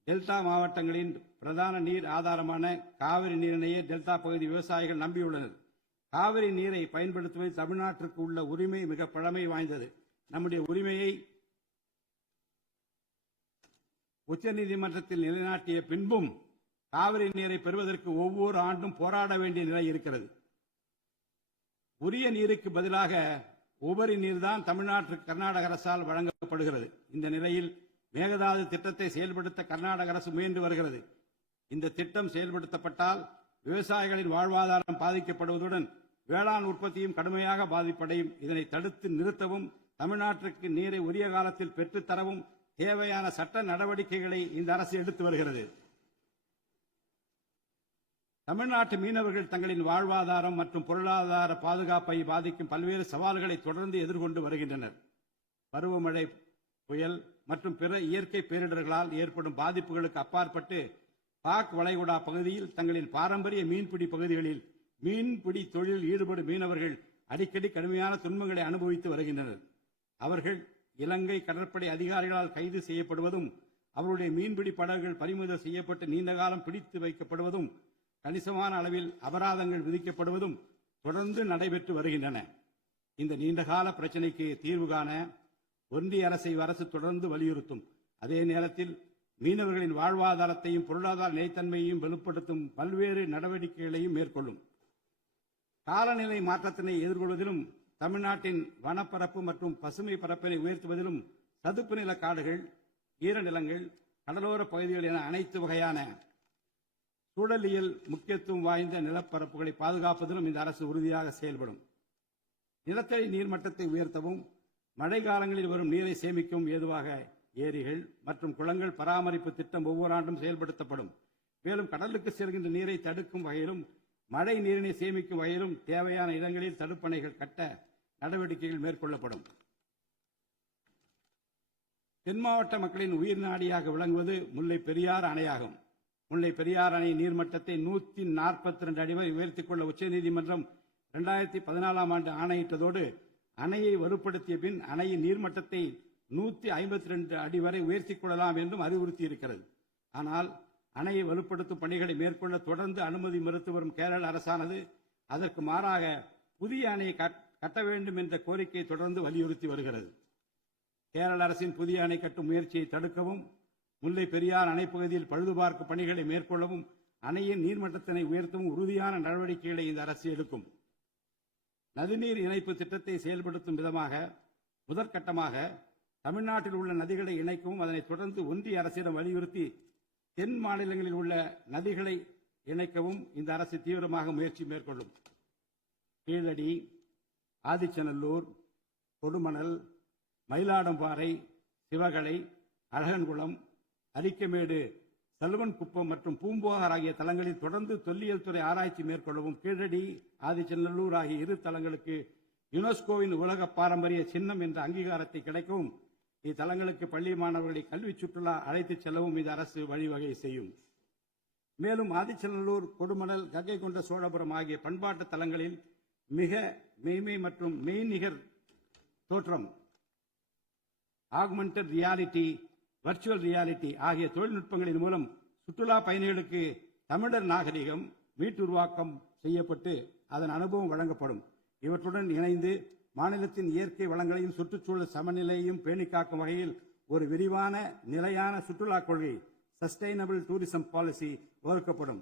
டெல்டா மாவட்டங்களின் பிரதான நீர் ஆதாரமான காவிரி நீரினையே டெல்டா பகுதி விவசாயிகள் நம்பியுள்ளனர். காவிரி நீரை பயன்படுத்துவது தமிழ்நாட்டிற்கு உள்ள உரிமை மிக பழமை வாய்ந்தது. நம்முடைய உரிமையை உச்சநீதிமன்றத்தில் நிலைநாட்டிய பின்பும் காவிரி நீரை பெறுவதற்கு ஒவ்வொரு ஆண்டும் போராட வேண்டிய நிலை இருக்கிறது. உரிய நீருக்கு பதிலாக உபரி நீர்தான் தமிழ்நாட்டிற்கு கர்நாடக அரசால் வழங்கப்படுகிறது. இந்த நிலையில் மேகதாது திட்டத்தை செயல்படுத்த கர்நாடக அரசு முயன்று வருகிறது. இந்த திட்டம் செயல்படுத்தப்பட்டால் விவசாயிகளின் வாழ்வாதாரம் பாதிக்கப்படுவதுடன் வேளாண் உற்பத்தியும் கடுமையாக பாதிப்படையும். இதனை தடுத்து நிறுத்தவும் தமிழ்நாட்டிற்கு நீரை உரிய காலத்தில் பெற்றுத்தரவும் தேவையான சட்ட நடவடிக்கைகளை இந்த அரசு எடுத்து வருகிறது. தமிழ்நாட்டு மீனவர்கள் தங்களின் வாழ்வாதாரம் மற்றும் பொருளாதார பாதுகாப்பை பாதிக்கும் பல்வேறு சவால்களை தொடர்ந்து எதிர்கொண்டு வருகின்றனர். பருவமழை, புயல் மற்றும் பிற இயற்கை பேரிடர்களால் ஏற்படும் பாதிப்புகளுக்கு அப்பாற்பட்டு பாக் வளைகுடா பகுதியில் தங்களின் பாரம்பரிய மீன்பிடி பகுதிகளில் மீன்பிடி தொழிலில் ஈடுபடும் மீனவர்கள் அடிக்கடி கடுமையான துன்பங்களை அனுபவித்து வருகின்றனர். அவர்கள் இலங்கை கடற்படை அதிகாரிகளால் கைது செய்யப்படுவதும் அவருடைய மீன்பிடி படகுகள் பறிமுதல் செய்யப்பட்டு நீண்ட காலம் பிடித்து வைக்கப்படுவதும் கணிசமான அளவில் அபராதங்கள் விதிக்கப்படுவதும் தொடர்ந்து நடைபெற்று வருகின்றன. இந்த நீண்டகால பிரச்சினைக்கு தீர்வு காண ஒன்றிய அரசை அரசு தொடர்ந்து வலியுறுத்தும். அதே நேரத்தில் மீனவர்களின் வாழ்வாதாரத்தையும் பொருளாதார நிலைத்தன்மையையும் வலுப்படுத்தும் பல்வேறு நடவடிக்கைகளையும் மேற்கொள்ளும். காலநிலை மாற்றத்தினை எதிர்கொள்வதிலும் தமிழ்நாட்டின் வனப்பரப்பு மற்றும் பசுமை பரப்பினை உயர்த்துவதிலும் சதுப்பு நில காடுகள், ஈரநிலங்கள், கடலோர பகுதிகள் என அனைத்து வகையான சூழலியல் முக்கியத்துவம் வாய்ந்த நிலப்பரப்புகளை பாதுகாப்பதிலும் இந்த அரசு உறுதியாக செயல்படும். நிலத்தடி நீர்மட்டத்தை உயர்த்தவும் மழை காலங்களில் வரும் நீரை சேமிக்கவும் ஏதுவாக ஏரிகள் மற்றும் குளங்கள் பராமரிப்பு திட்டம் ஒவ்வொரு ஆண்டும் செயல்படுத்தப்படும். மேலும் கடலுக்கு செல்கின்ற நீரை தடுக்கும் வகையிலும் மழை நீரினை சேமிக்கும் வகையிலும் தேவையான இடங்களில் தடுப்பணைகள் கட்ட நடவடிக்கைகள் மேற்கொள்ளப்படும். தென் மாவட்ட மக்களின் உயிர் நாடியாக விளங்குவது முல்லை பெரியாறு அணையாகும். முல்லை பெரியாறு அணை நீர்மட்டத்தை 142 அடி வரை உயர்த்திக் கொள்ள உச்சநீதிமன்றம் 2014ஆம் ஆண்டு ஆணையிட்டதோடு அணையை வலுப்படுத்திய பின் அணையின் நீர்மட்டத்தை 152 அடி வரை உயர்த்திக் கொள்ளலாம் என்றும் அறிவுறுத்தியிருக்கிறது. ஆனால் அணையை வலுப்படுத்தும் பணிகளை மேற்கொள்ள தொடர்ந்து அனுமதி மறுத்து வரும் கேரள அரசானது அதற்கு மாறாக புதிய அணையை கட்ட வேண்டும் என்ற கோரிக்கையை தொடர்ந்து வலியுறுத்தி வருகிறது. கேரள அரசின் புதிய அணை கட்டும் முயற்சியை தடுக்கவும், முல்லை பெரியாறு அணைப்பகுதியில் பழுதுபார்க்கும் பணிகளை மேற்கொள்ளவும், அணையின் நீர்மட்டத்தினை உயர்த்தவும் உறுதியான நடவடிக்கைகளை இந்த அரசு எடுக்கும். நதிநீர் இணைப்பு திட்டத்தை செயல்படுத்தும் விதமாக முதற்கட்டமாக தமிழ்நாட்டில் உள்ள நதிகளை இணைக்கவும், அதனைத் தொடர்ந்து ஒன்றிய அரசிடம் வலியுறுத்தி தென் மாநிலங்களில் உள்ள நதிகளை இணைக்கவும் இந்த அரசு தீவிரமாக முயற்சி மேற்கொள்ளும். கீழடி, ஆதிச்சநல்லூர், கொடுமணல், மயிலாடம்பாறை, சிவகலை, அழகன்குளம், அரிக்கமேடு, சலுவன்குப்பம் மற்றும் பூம்புகார் ஆகிய தலங்களில் தொடர்ந்து தொல்லியல் துறை ஆராய்ச்சி மேற்கொள்ளவும், கீழடி, ஆதிச்சநல்லூர் ஆகிய இரு தலங்களுக்கு யுனெஸ்கோவின் உலக பாரம்பரிய சின்னம் என்ற அங்கீகாரத்தை கிடைக்கவும், இத்தலங்களுக்கு பள்ளி மாணவர்களை கல்வி சுற்றுலா அழைத்துச் செல்லவும் இந்த அரசு வழிவகை செய்யும். மேலும் ஆதிச்சநல்லூர், கொடுமணல், கங்கை கொண்ட சோழபுரம் ஆகிய பண்பாட்டு தலங்களில் மிக மெய்மை மற்றும் மெய்நிகர் தோற்றம், ஆகுமெண்டட் ரியாலிட்டி, வர்ச்சுவல் ரியாலிட்டி ஆகிய தொழில்நுட்பங்களின் மூலம் சுற்றுலா பயணிகளுக்கு தமிழர் நாகரிகம் மீட்டுருவாக்கம் செய்யப்பட்டு அதன் அனுபவம் வழங்கப்படும். இவற்றுடன் இணைந்து மாநிலத்தின் இயற்கை வளங்களையும் சுற்றுச்சூழல் சமநிலையையும் பேணிக்காக்கும் வகையில் ஒரு விரிவான நிலையான சுற்றுலா கொள்கை, சஸ்டைனபிள் டூரிசம் பாலிசி வகுக்கப்படும்.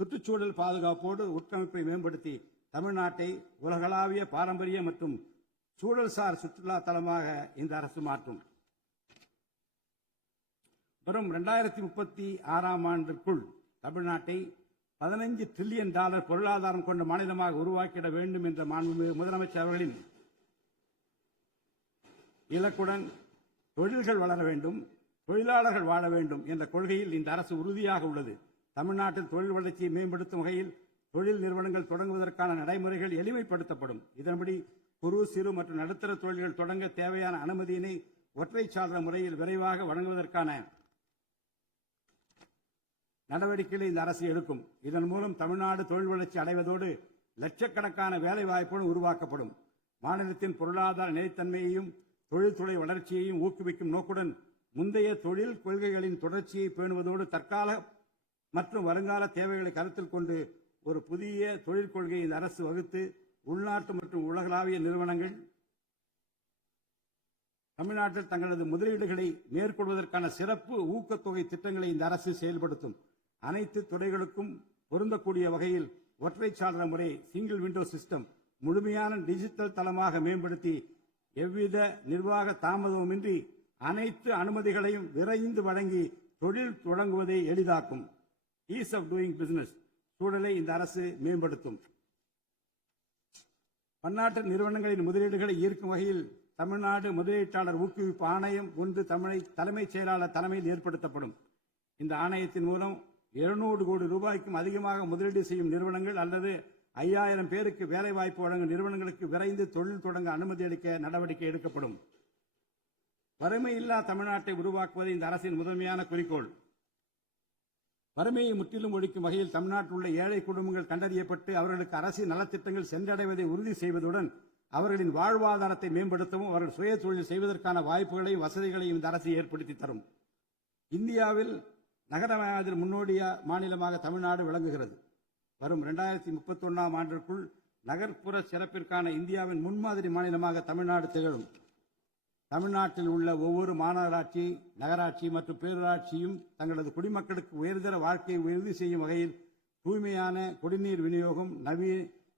சுற்றுச்சூழல் பாதுகாப்போடு உட்கமைப்பை மேம்படுத்தி தமிழ்நாட்டை உலகளாவிய பாரம்பரிய மற்றும் சூழல்சார் சுற்றுலா தலமாக இந்த அரசு மாற்றும். வரும் 2036ஆம் ஆண்டிற்குள் தமிழ்நாட்டை $15 டிரில்லியன் பொருளாதாரம் கொண்ட மாநிலமாக உருவாக்கிட வேண்டும் என்ற மாண்புமிகு முதலமைச்சர் அவர்களின் இலக்குடன் தொழில்கள் வளர வேண்டும், தொழிலாளர்கள் வாழ வேண்டும் என்ற கொள்கையில் இந்த அரசு உறுதியாக உள்ளது. தமிழ்நாட்டில் தொழில் வளர்ச்சியை மேம்படுத்தும் வகையில் தொழில் நிறுவனங்கள் தொடங்குவதற்கான நடைமுறைகள் எளிமைப்படுத்தப்படும். இதன்படி குறு, சிறு மற்றும் நடுத்தர தொழில்கள் தொடங்க தேவையான அனுமதியினை ஒற்றை சாளர முறையில் விரைவாக வழங்குவதற்கான நடவடிக்கைகளை இந்த அரசு எடுக்கும். இதன் மூலம் தமிழ்நாடு தொழில் வளர்ச்சி அடைவதோடு லட்சக்கணக்கான வேலை வாய்ப்புகள் உருவாக்கப்படும். மாநிலத்தின் பொருளாதார நிலைத்தன்மையையும் தொழில்துறை வளர்ச்சியையும் ஊக்குவிக்கும் நோக்குடன் முந்தைய தொழில் கொள்கைகளின் தொடர்ச்சியை பேணுவதோடு தற்கால மற்றும் வருங்கால தேவைகளை கருத்தில் கொண்டு ஒரு புதிய தொழில் கொள்கையை இந்த அரசு வகுத்து உள்நாட்டு மற்றும் உலகளாவிய நிறுவனங்கள் தமிழ்நாட்டில் தங்களது முதலீடுகளை மேற்கொள்வதற்கான சிறப்பு ஊக்கத்தொகை திட்டங்களை இந்த அரசு செயல்படுத்தும். அனைத்து துறைகளுக்கும் பொருந்தக்கூடிய வகையில் ஒற்றை சாளர முறை, சிங்கிள் விண்டோ சிஸ்டம் முழுமையான டிஜிட்டல் தளமாக மேம்படுத்தி எவ்வித நிர்வாக தாமதமுமின்றி அனைத்து அனுமதிகளையும் விரைந்து வழங்கி தொழில் தொடங்குவதை எளிதாக்கும். ஈஸ் ஆஃப் டூயிங் பிசினஸ் சூழலை இந்த அரசு மேம்படுத்தும். பன்னாட்டு நிறுவனங்களின் முதலீடுகளை ஈர்க்கும் வகையில் தமிழ்நாடு முதலீட்டாளர் ஊக்குவிப்பு ஆணையம் ஒன்று தலைமைச் செயலாளர் தலைமையில் ஏற்படுத்தப்படும். இந்த ஆணையத்தின் மூலம் 200 கோடி ரூபாய்க்கும் அதிகமாக முதலீடு செய்யும் நிறுவனங்கள் அல்லது 5000 பேருக்கு வேலைவாய்ப்பு வழங்கும் நிறுவனங்களுக்கு விரைந்து தொழில் தொடங்க அனுமதி அளிக்க நடவடிக்கை எடுக்கப்படும். வறுமையில்லா தமிழ்நாட்டை உருவாக்குவது இந்த அரசின் முதன்மையான குறிக்கோள். வறுமையை முற்றிலும் ஒழிக்கும் வகையில் தமிழ்நாட்டில் உள்ள ஏழை குடும்பங்கள் கண்டறியப்பட்டு அவர்களுக்கு அரசின் நலத்திட்டங்கள் சென்றடைவதை உறுதி செய்வதுடன் அவர்களின் வாழ்வாதாரத்தை மேம்படுத்தவும் அவர்கள் சுய தொழில் செய்வதற்கான வாய்ப்புகளையும் வசதிகளையும் இந்த அரசு ஏற்படுத்தி தரும். இந்தியாவில் நகரமயமாதல் முன்னோடிய மாநிலமாக தமிழ்நாடு விளங்குகிறது. வரும் 2031ஆம் ஆண்டிற்குள் நகர்ப்புற சிறப்பிற்கான இந்தியாவின் முன்மாதிரி மாநிலமாக தமிழ்நாடு திகழும். தமிழ்நாட்டில் உள்ள ஒவ்வொரு மாநகராட்சி, நகராட்சி மற்றும் பேரூராட்சியும் தங்களது குடிமக்களுக்கு உயர்தர வாழ்க்கையை உறுதி செய்யும் வகையில் தூய்மையான குடிநீர் விநியோகம்,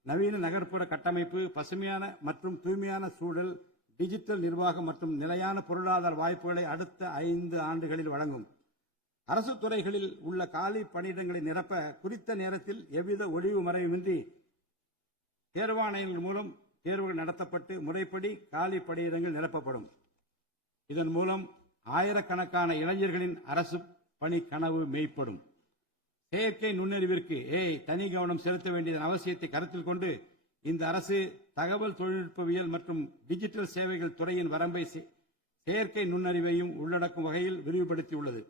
நவீன நகர்ப்புற கட்டமைப்பு, பசுமையான மற்றும் தூய்மையான சூழல், டிஜிட்டல் நிர்வாகம் மற்றும் நிலையான பொருளாதார வாய்ப்புகளை அடுத்த 5 ஆண்டுகளில் வழங்கும். அரசு துறைகளில் உள்ள காலி பணியிடங்களை நிரப்ப குறித்த நேரத்தில் எவ்வித ஒளிவு மறைவுமின்றி தேர்வாணையங்கள் மூலம் தேர்வுகள் நடத்தப்பட்டு முறைப்படி காலி பணியிடங்கள் நிரப்பப்படும். இதன் மூலம் ஆயிரக்கணக்கான இளைஞர்களின் அரசு பணி கனவு மெய்ப்படும். செயற்கை நுண்ணறிவிற்கு தனி கவனம் செலுத்த வேண்டியதன் அவசியத்தை கருத்தில் கொண்டு இந்த அரசு தகவல் தொழில்நுட்பவியல் மற்றும் டிஜிட்டல் சேவைகள் துறையின் வரம்பை செயற்கை நுண்ணறிவையும் உள்ளடக்கும் வகையில் விரிவுபடுத்தியுள்ளது.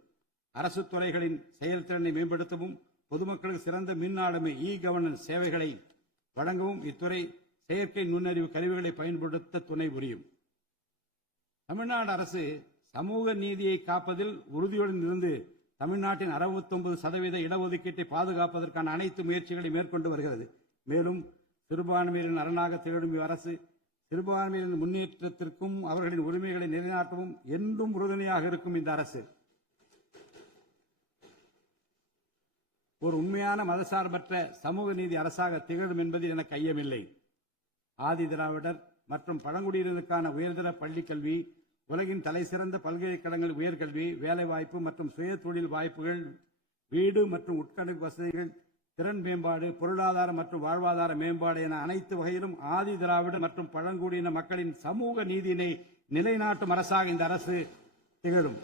அரசு துறைகளின் செயல்திறனை மேம்படுத்தவும் பொதுமக்களுக்கு சிறந்த மின் ஆளுமை கவர்னன்ஸ் சேவைகளை வழங்கவும் இத்துறை செயற்கை நுண்ணறிவு கருவிகளை பயன்படுத்த துணை புரியும். தமிழ்நாடு அரசு சமூக நீதியை காப்பதில் உறுதியுடன் இருந்து தமிழ்நாட்டின் 69% இடஒதுக்கீட்டை பாதுகாப்பதற்கான அனைத்து முயற்சிகளை மேற்கொண்டு வருகிறது. மேலும் சிறுபான்மையினரின் அரணாக திகழும் அரசு சிறுபான்மையினரின் முன்னேற்றத்திற்கும் அவர்களின் உரிமைகளை நிலைநாட்டவும் என்றும் உறுதுணையாக இருக்கும். இந்த அரசு ஒரு உண்மையான மதசார்பற்ற சமூக நீதி அரசாக திகழும் என்பதில் எனக்கு ஐயமில்லை. ஆதி திராவிடர் மற்றும் பழங்குடியினருக்கான உயர்தர பள்ளிக்கல்வி, உலகின் தலைசிறந்த பல்கலைக்கழகங்கள் உயர்கல்வி, வேலைவாய்ப்பு மற்றும் சுய தொழில் வாய்ப்புகள், வீடு மற்றும் உட்கட்டமைப்பு வசதிகள், திறன் மேம்பாடு, பொருளாதார மற்றும் வாழ்வாதார மேம்பாடு என அனைத்து வகையிலும் ஆதி திராவிடர் மற்றும் பழங்குடியின மக்களின் சமூக நீதியினை நிலைநாட்டும் அரசாக இந்த அரசு திகழும்.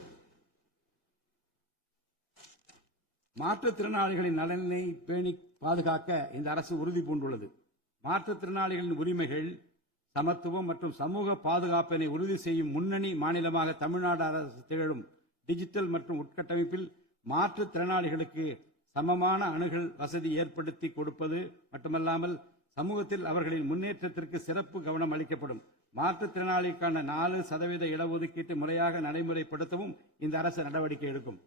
மாற்றுத்திறனாளிகளின் நலனை பேணி பாதுகாக்க இந்த அரசு உறுதி பூண்டுள்ளது. மாற்றுத்திறனாளிகளின் உரிமைகள், சமத்துவம் மற்றும் சமூக பாதுகாப்பினை உறுதி செய்யும் முன்னணி மாநிலமாக தமிழ்நாடு அரசு திகழும். டிஜிட்டல் மற்றும் உட்கட்டமைப்பில் மாற்றுத்திறனாளிகளுக்கு சமமான அணுகல் வசதி ஏற்படுத்தி கொடுப்பது மட்டுமல்லாமல் சமூகத்தில் அவர்களின் முன்னேற்றத்திற்கு சிறப்பு கவனம் அளிக்கப்படும். மாற்றுத்திறனாளிக்கான 4% இடஒதுக்கீட்டு முறையாக நடைமுறைப்படுத்தவும் இந்த அரசு நடவடிக்கை எடுக்கும்.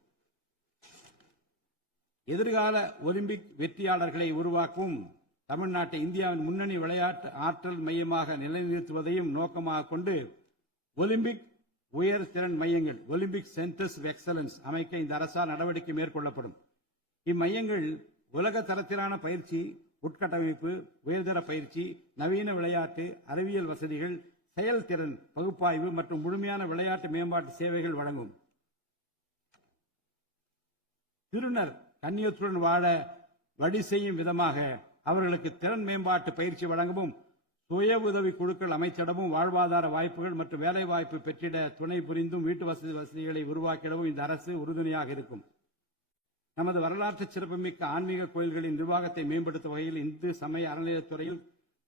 எதிர்கால ஒலிம்பிக் வெற்றியாளர்களை உருவாக்கவும் தமிழ்நாட்டை இந்தியாவின் முன்னணி விளையாட்டு ஆற்றல் மையமாக நிலைநிறுத்துவதையும் நோக்கமாக கொண்டு ஒலிம்பிக் உயர் திறன் மையங்கள் ஒலிம்பிக் சென்டர்ஸ் ஆஃப் எக்ஸலன்ஸ் அமைக்க இந்த அரசால் நடவடிக்கை மேற்கொள்ளப்படும். இம்மையங்கள் உலக தரத்திலான பயிற்சி, உட்கட்டமைப்பு, உயர்தர பயிற்சி, நவீன விளையாட்டு, அறிவியல் வசதிகள், செயல்திறன் பகுப்பாய்வு மற்றும் முழுமையான விளையாட்டு மேம்பாட்டு சேவைகள் வழங்கும். திருநர் கண்ணியத்துடன் வாழ வழி செய்யும் விதமாக அவர்களுக்கு திறன் மேம்பாட்டு பயிற்சி வழங்கவும், சுய உதவி குழுக்கள் அமைச்சிடவும், வாழ்வாதார வாய்ப்புகள் மற்றும் வேலை வாய்ப்பு பெற்றிட துணை புரிந்தும் வீட்டு வசதிகளை உருவாக்கிடவும் இந்த அரசு உறுதுணையாக இருக்கும். நமது வரலாற்று சிறப்புமிக்க ஆன்மீக கோயில்களின் நிர்வாகத்தை மேம்படுத்தும் வகையில் இந்து சமய அறநிலையத்துறையில்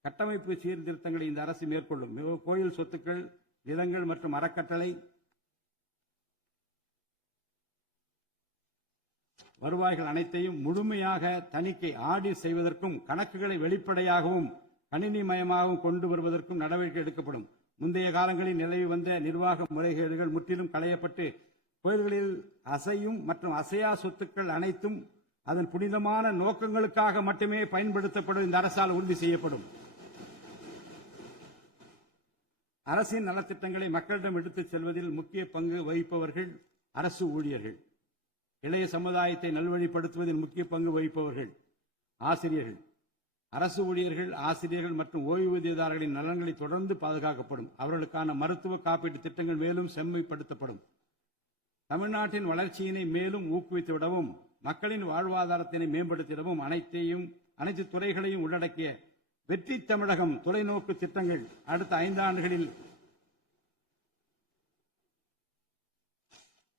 கட்டமைப்பு சீர்திருத்தங்களை இந்த அரசு மேற்கொள்ளும். கோயில் சொத்துக்கள், நிலங்கள் மற்றும் அறக்கட்டளை வருவாய்கள் அனைத்தையும் முழுமையாக தணிக்கை ஆடிட் செய்வதற்கும் கணக்குகளை வெளிப்படையாகவும் கணினிமயமாகவும் கொண்டு வருவதற்கும் நடவடிக்கை எடுக்கப்படும். முந்தைய காலங்களில் நிலவி வந்த நிர்வாக முறைகேடுகள் முற்றிலும் களையப்பட்டு கோயில்களில் அசையும் மற்றும் அசையா சொத்துக்கள் அனைத்தும் அதன் புனிதமான நோக்கங்களுக்காக மட்டுமே பயன்படுத்தப்படும் இந்த அரசால் உறுதி செய்யப்படும். அரசின் நலத்திட்டங்களை மக்களிடம் எடுத்துச் செல்வதில் முக்கிய பங்கு வகிப்பவர்கள் அரசு ஊழியர்கள். இளைய சமுதாயத்தை நல்வழிப்படுத்துவதில் முக்கிய பங்கு வகிப்பவர்கள் ஆசிரியர்கள். அரசு ஊழியர்கள், ஆசிரியர்கள் மற்றும் ஓய்வூதியதாரர்களின் நலன்களை தொடர்ந்து பாதுகாக்கப்படும். அவர்களுக்கான மருத்துவ காப்பீட்டு திட்டங்கள் மேலும் செம்மைப்படுத்தப்படும். தமிழ்நாட்டின் வளர்ச்சியினை மேலும் ஊக்குவித்துவிடவும், மக்களின் வாழ்வாதாரத்தினை மேம்படுத்திடவும் அனைத்து துறைகளையும் உள்ளடக்கிய வெற்றி தமிழகம் தொலைநோக்கு திட்டங்கள் அடுத்த 5 ஆண்டுகளில்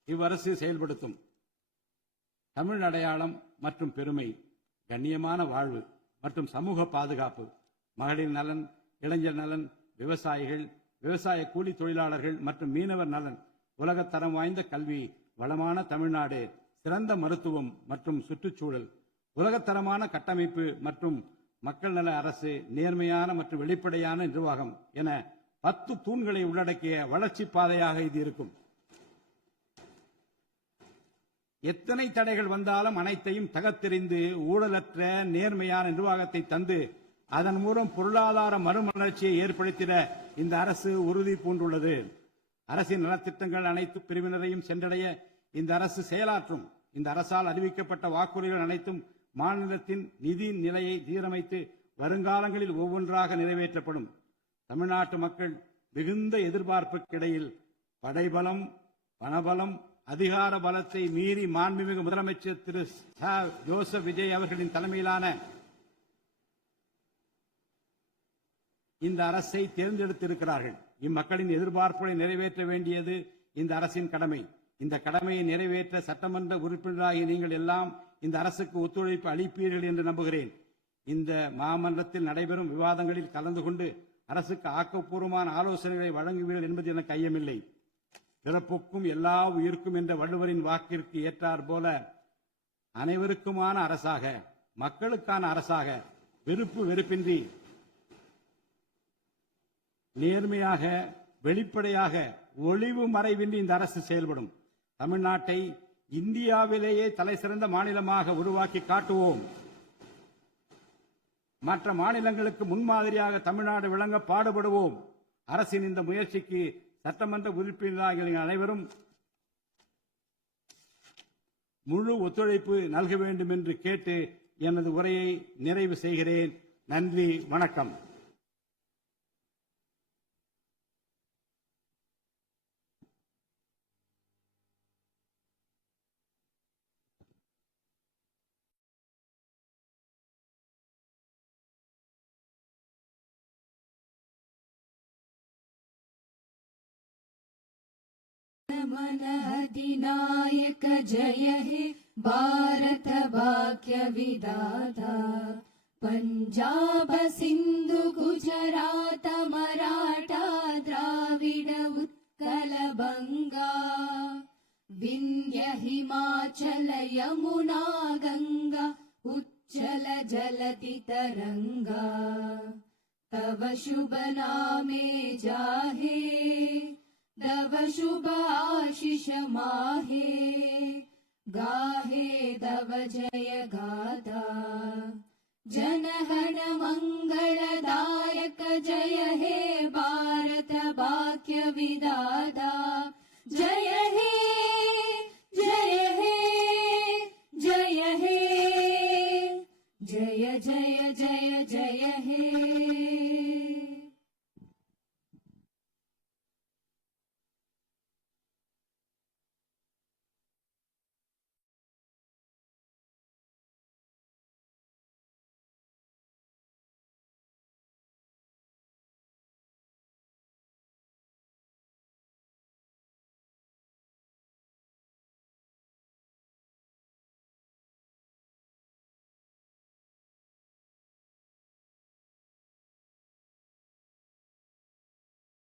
இவ்வரசு செயல்படுத்தும். தமிழ் அடையாளம் மற்றும் பெருமை, கண்ணியமான வாழ்வு மற்றும் சமூக பாதுகாப்பு, மகளிர் நலன், இளைஞர் நலன், விவசாயிகள், விவசாய கூலி தொழிலாளர்கள் மற்றும் மீனவர் நலன், உலகத்தரம் வாய்ந்த கல்வி, வளமான தமிழ்நாடு, சிறந்த மருத்துவம் மற்றும் சுற்றுச்சூழல், உலகத்தரமான கட்டமைப்பு மற்றும் மக்கள் நல அரசு, நேர்மையான மற்றும் வெளிப்படையான நிர்வாகம் என 10 தூண்களை உள்ளடக்கிய வளர்ச்சி பாதையாக இது இருக்கும். எத்தனை தடைகள் வந்தாலும் அனைத்தையும் தகர்த்தெறிந்து ஊழலற்ற நேர்மையான நிர்வாகத்தை தந்து அதன் மூலம் பொருளாதார மறுமலர்ச்சியை ஏற்படுத்திட இந்த அரசு உறுதி பூண்டுள்ளது. அரசின் நலத்திட்டங்கள் அனைத்து பிரிவினரையும் சென்றடைய இந்த அரசு செயலாற்றும். இந்த அரசால் அறிவிக்கப்பட்ட வாக்குறுதிகள் அனைத்தும் மாநிலத்தின் நிதி நிலையை சீரமைத்து வருங்காலங்களில் ஒவ்வொன்றாக நிறைவேற்றப்படும். தமிழ்நாட்டு மக்கள் மிகுந்த எதிர்பார்ப்புக்கிடையில் படைபலம், பணபலம், அதிகார பலத்தை மீறி மாண்புமிகு முதலமைச்சர் திரு ஜோசப் விஜய் அவர்களின் தலைமையிலான இந்த அரசை தேர்ந்தெடுத்திருக்கிறார்கள். இம்மக்களின் எதிர்பார்ப்புகளை நிறைவேற்ற வேண்டியது இந்த அரசின் கடமை. இந்த கடமையை நிறைவேற்ற சட்டமன்ற உறுப்பினராகிய நீங்கள் எல்லாம் இந்த அரசுக்கு ஒத்துழைப்பு அளிப்பீர்கள் என்று நம்புகிறேன். இந்த மாமன்றத்தில் நடைபெறும் விவாதங்களில் கலந்து கொண்டு அரசுக்கு ஆக்கப்பூர்வமான ஆலோசனைகளை வழங்குவீர்கள் என்பது எனக்கு ஐயமில்லை. பிறப்புக்கும் எல்லா உயிர்க்கும் என்ற வள்ளுவரின் வாக்கிற்கு ஏற்றார் போல அனைவருக்குமான அரசாக, மக்களுக்கான அரசாக, வெறுப்பு வெறுப்பின்றி நேர்மையாக, வெளிப்படையாக, ஒளிவு மறைவின்றி இந்த அரசு செயல்படும். தமிழ்நாட்டை இந்தியாவிலேயே தலைசிறந்த மாநிலமாக உருவாக்கி காட்டுவோம். மற்ற மாநிலங்களுக்கு முன்மாதிரியாக தமிழ்நாடு விளங்க பாடுபடுவோம். அரசின் இந்த முயற்சிக்கு சட்டமன்ற உறுப்பினர்கள் அனைவரும் முழு ஒத்துழைப்பு நல்க வேண்டும் என்று கேட்டு எனது உரையை நிறைவு செய்கிறேன். நன்றி, வணக்கம். मन अधिनायक जय हे भारत भाग्य विधाता पंजाब सिंधु गुजरात मराठा द्राविड उत्कल बंगा विंध्य हिमाचल यमुना गंगा उच्चल जलति तरंगा तव शुभ नामे जाहे तव शुभ आशीष माहे गाहे तव जय गाथा जनगण मंगलदायक जय हे भारत भाग्य विधाता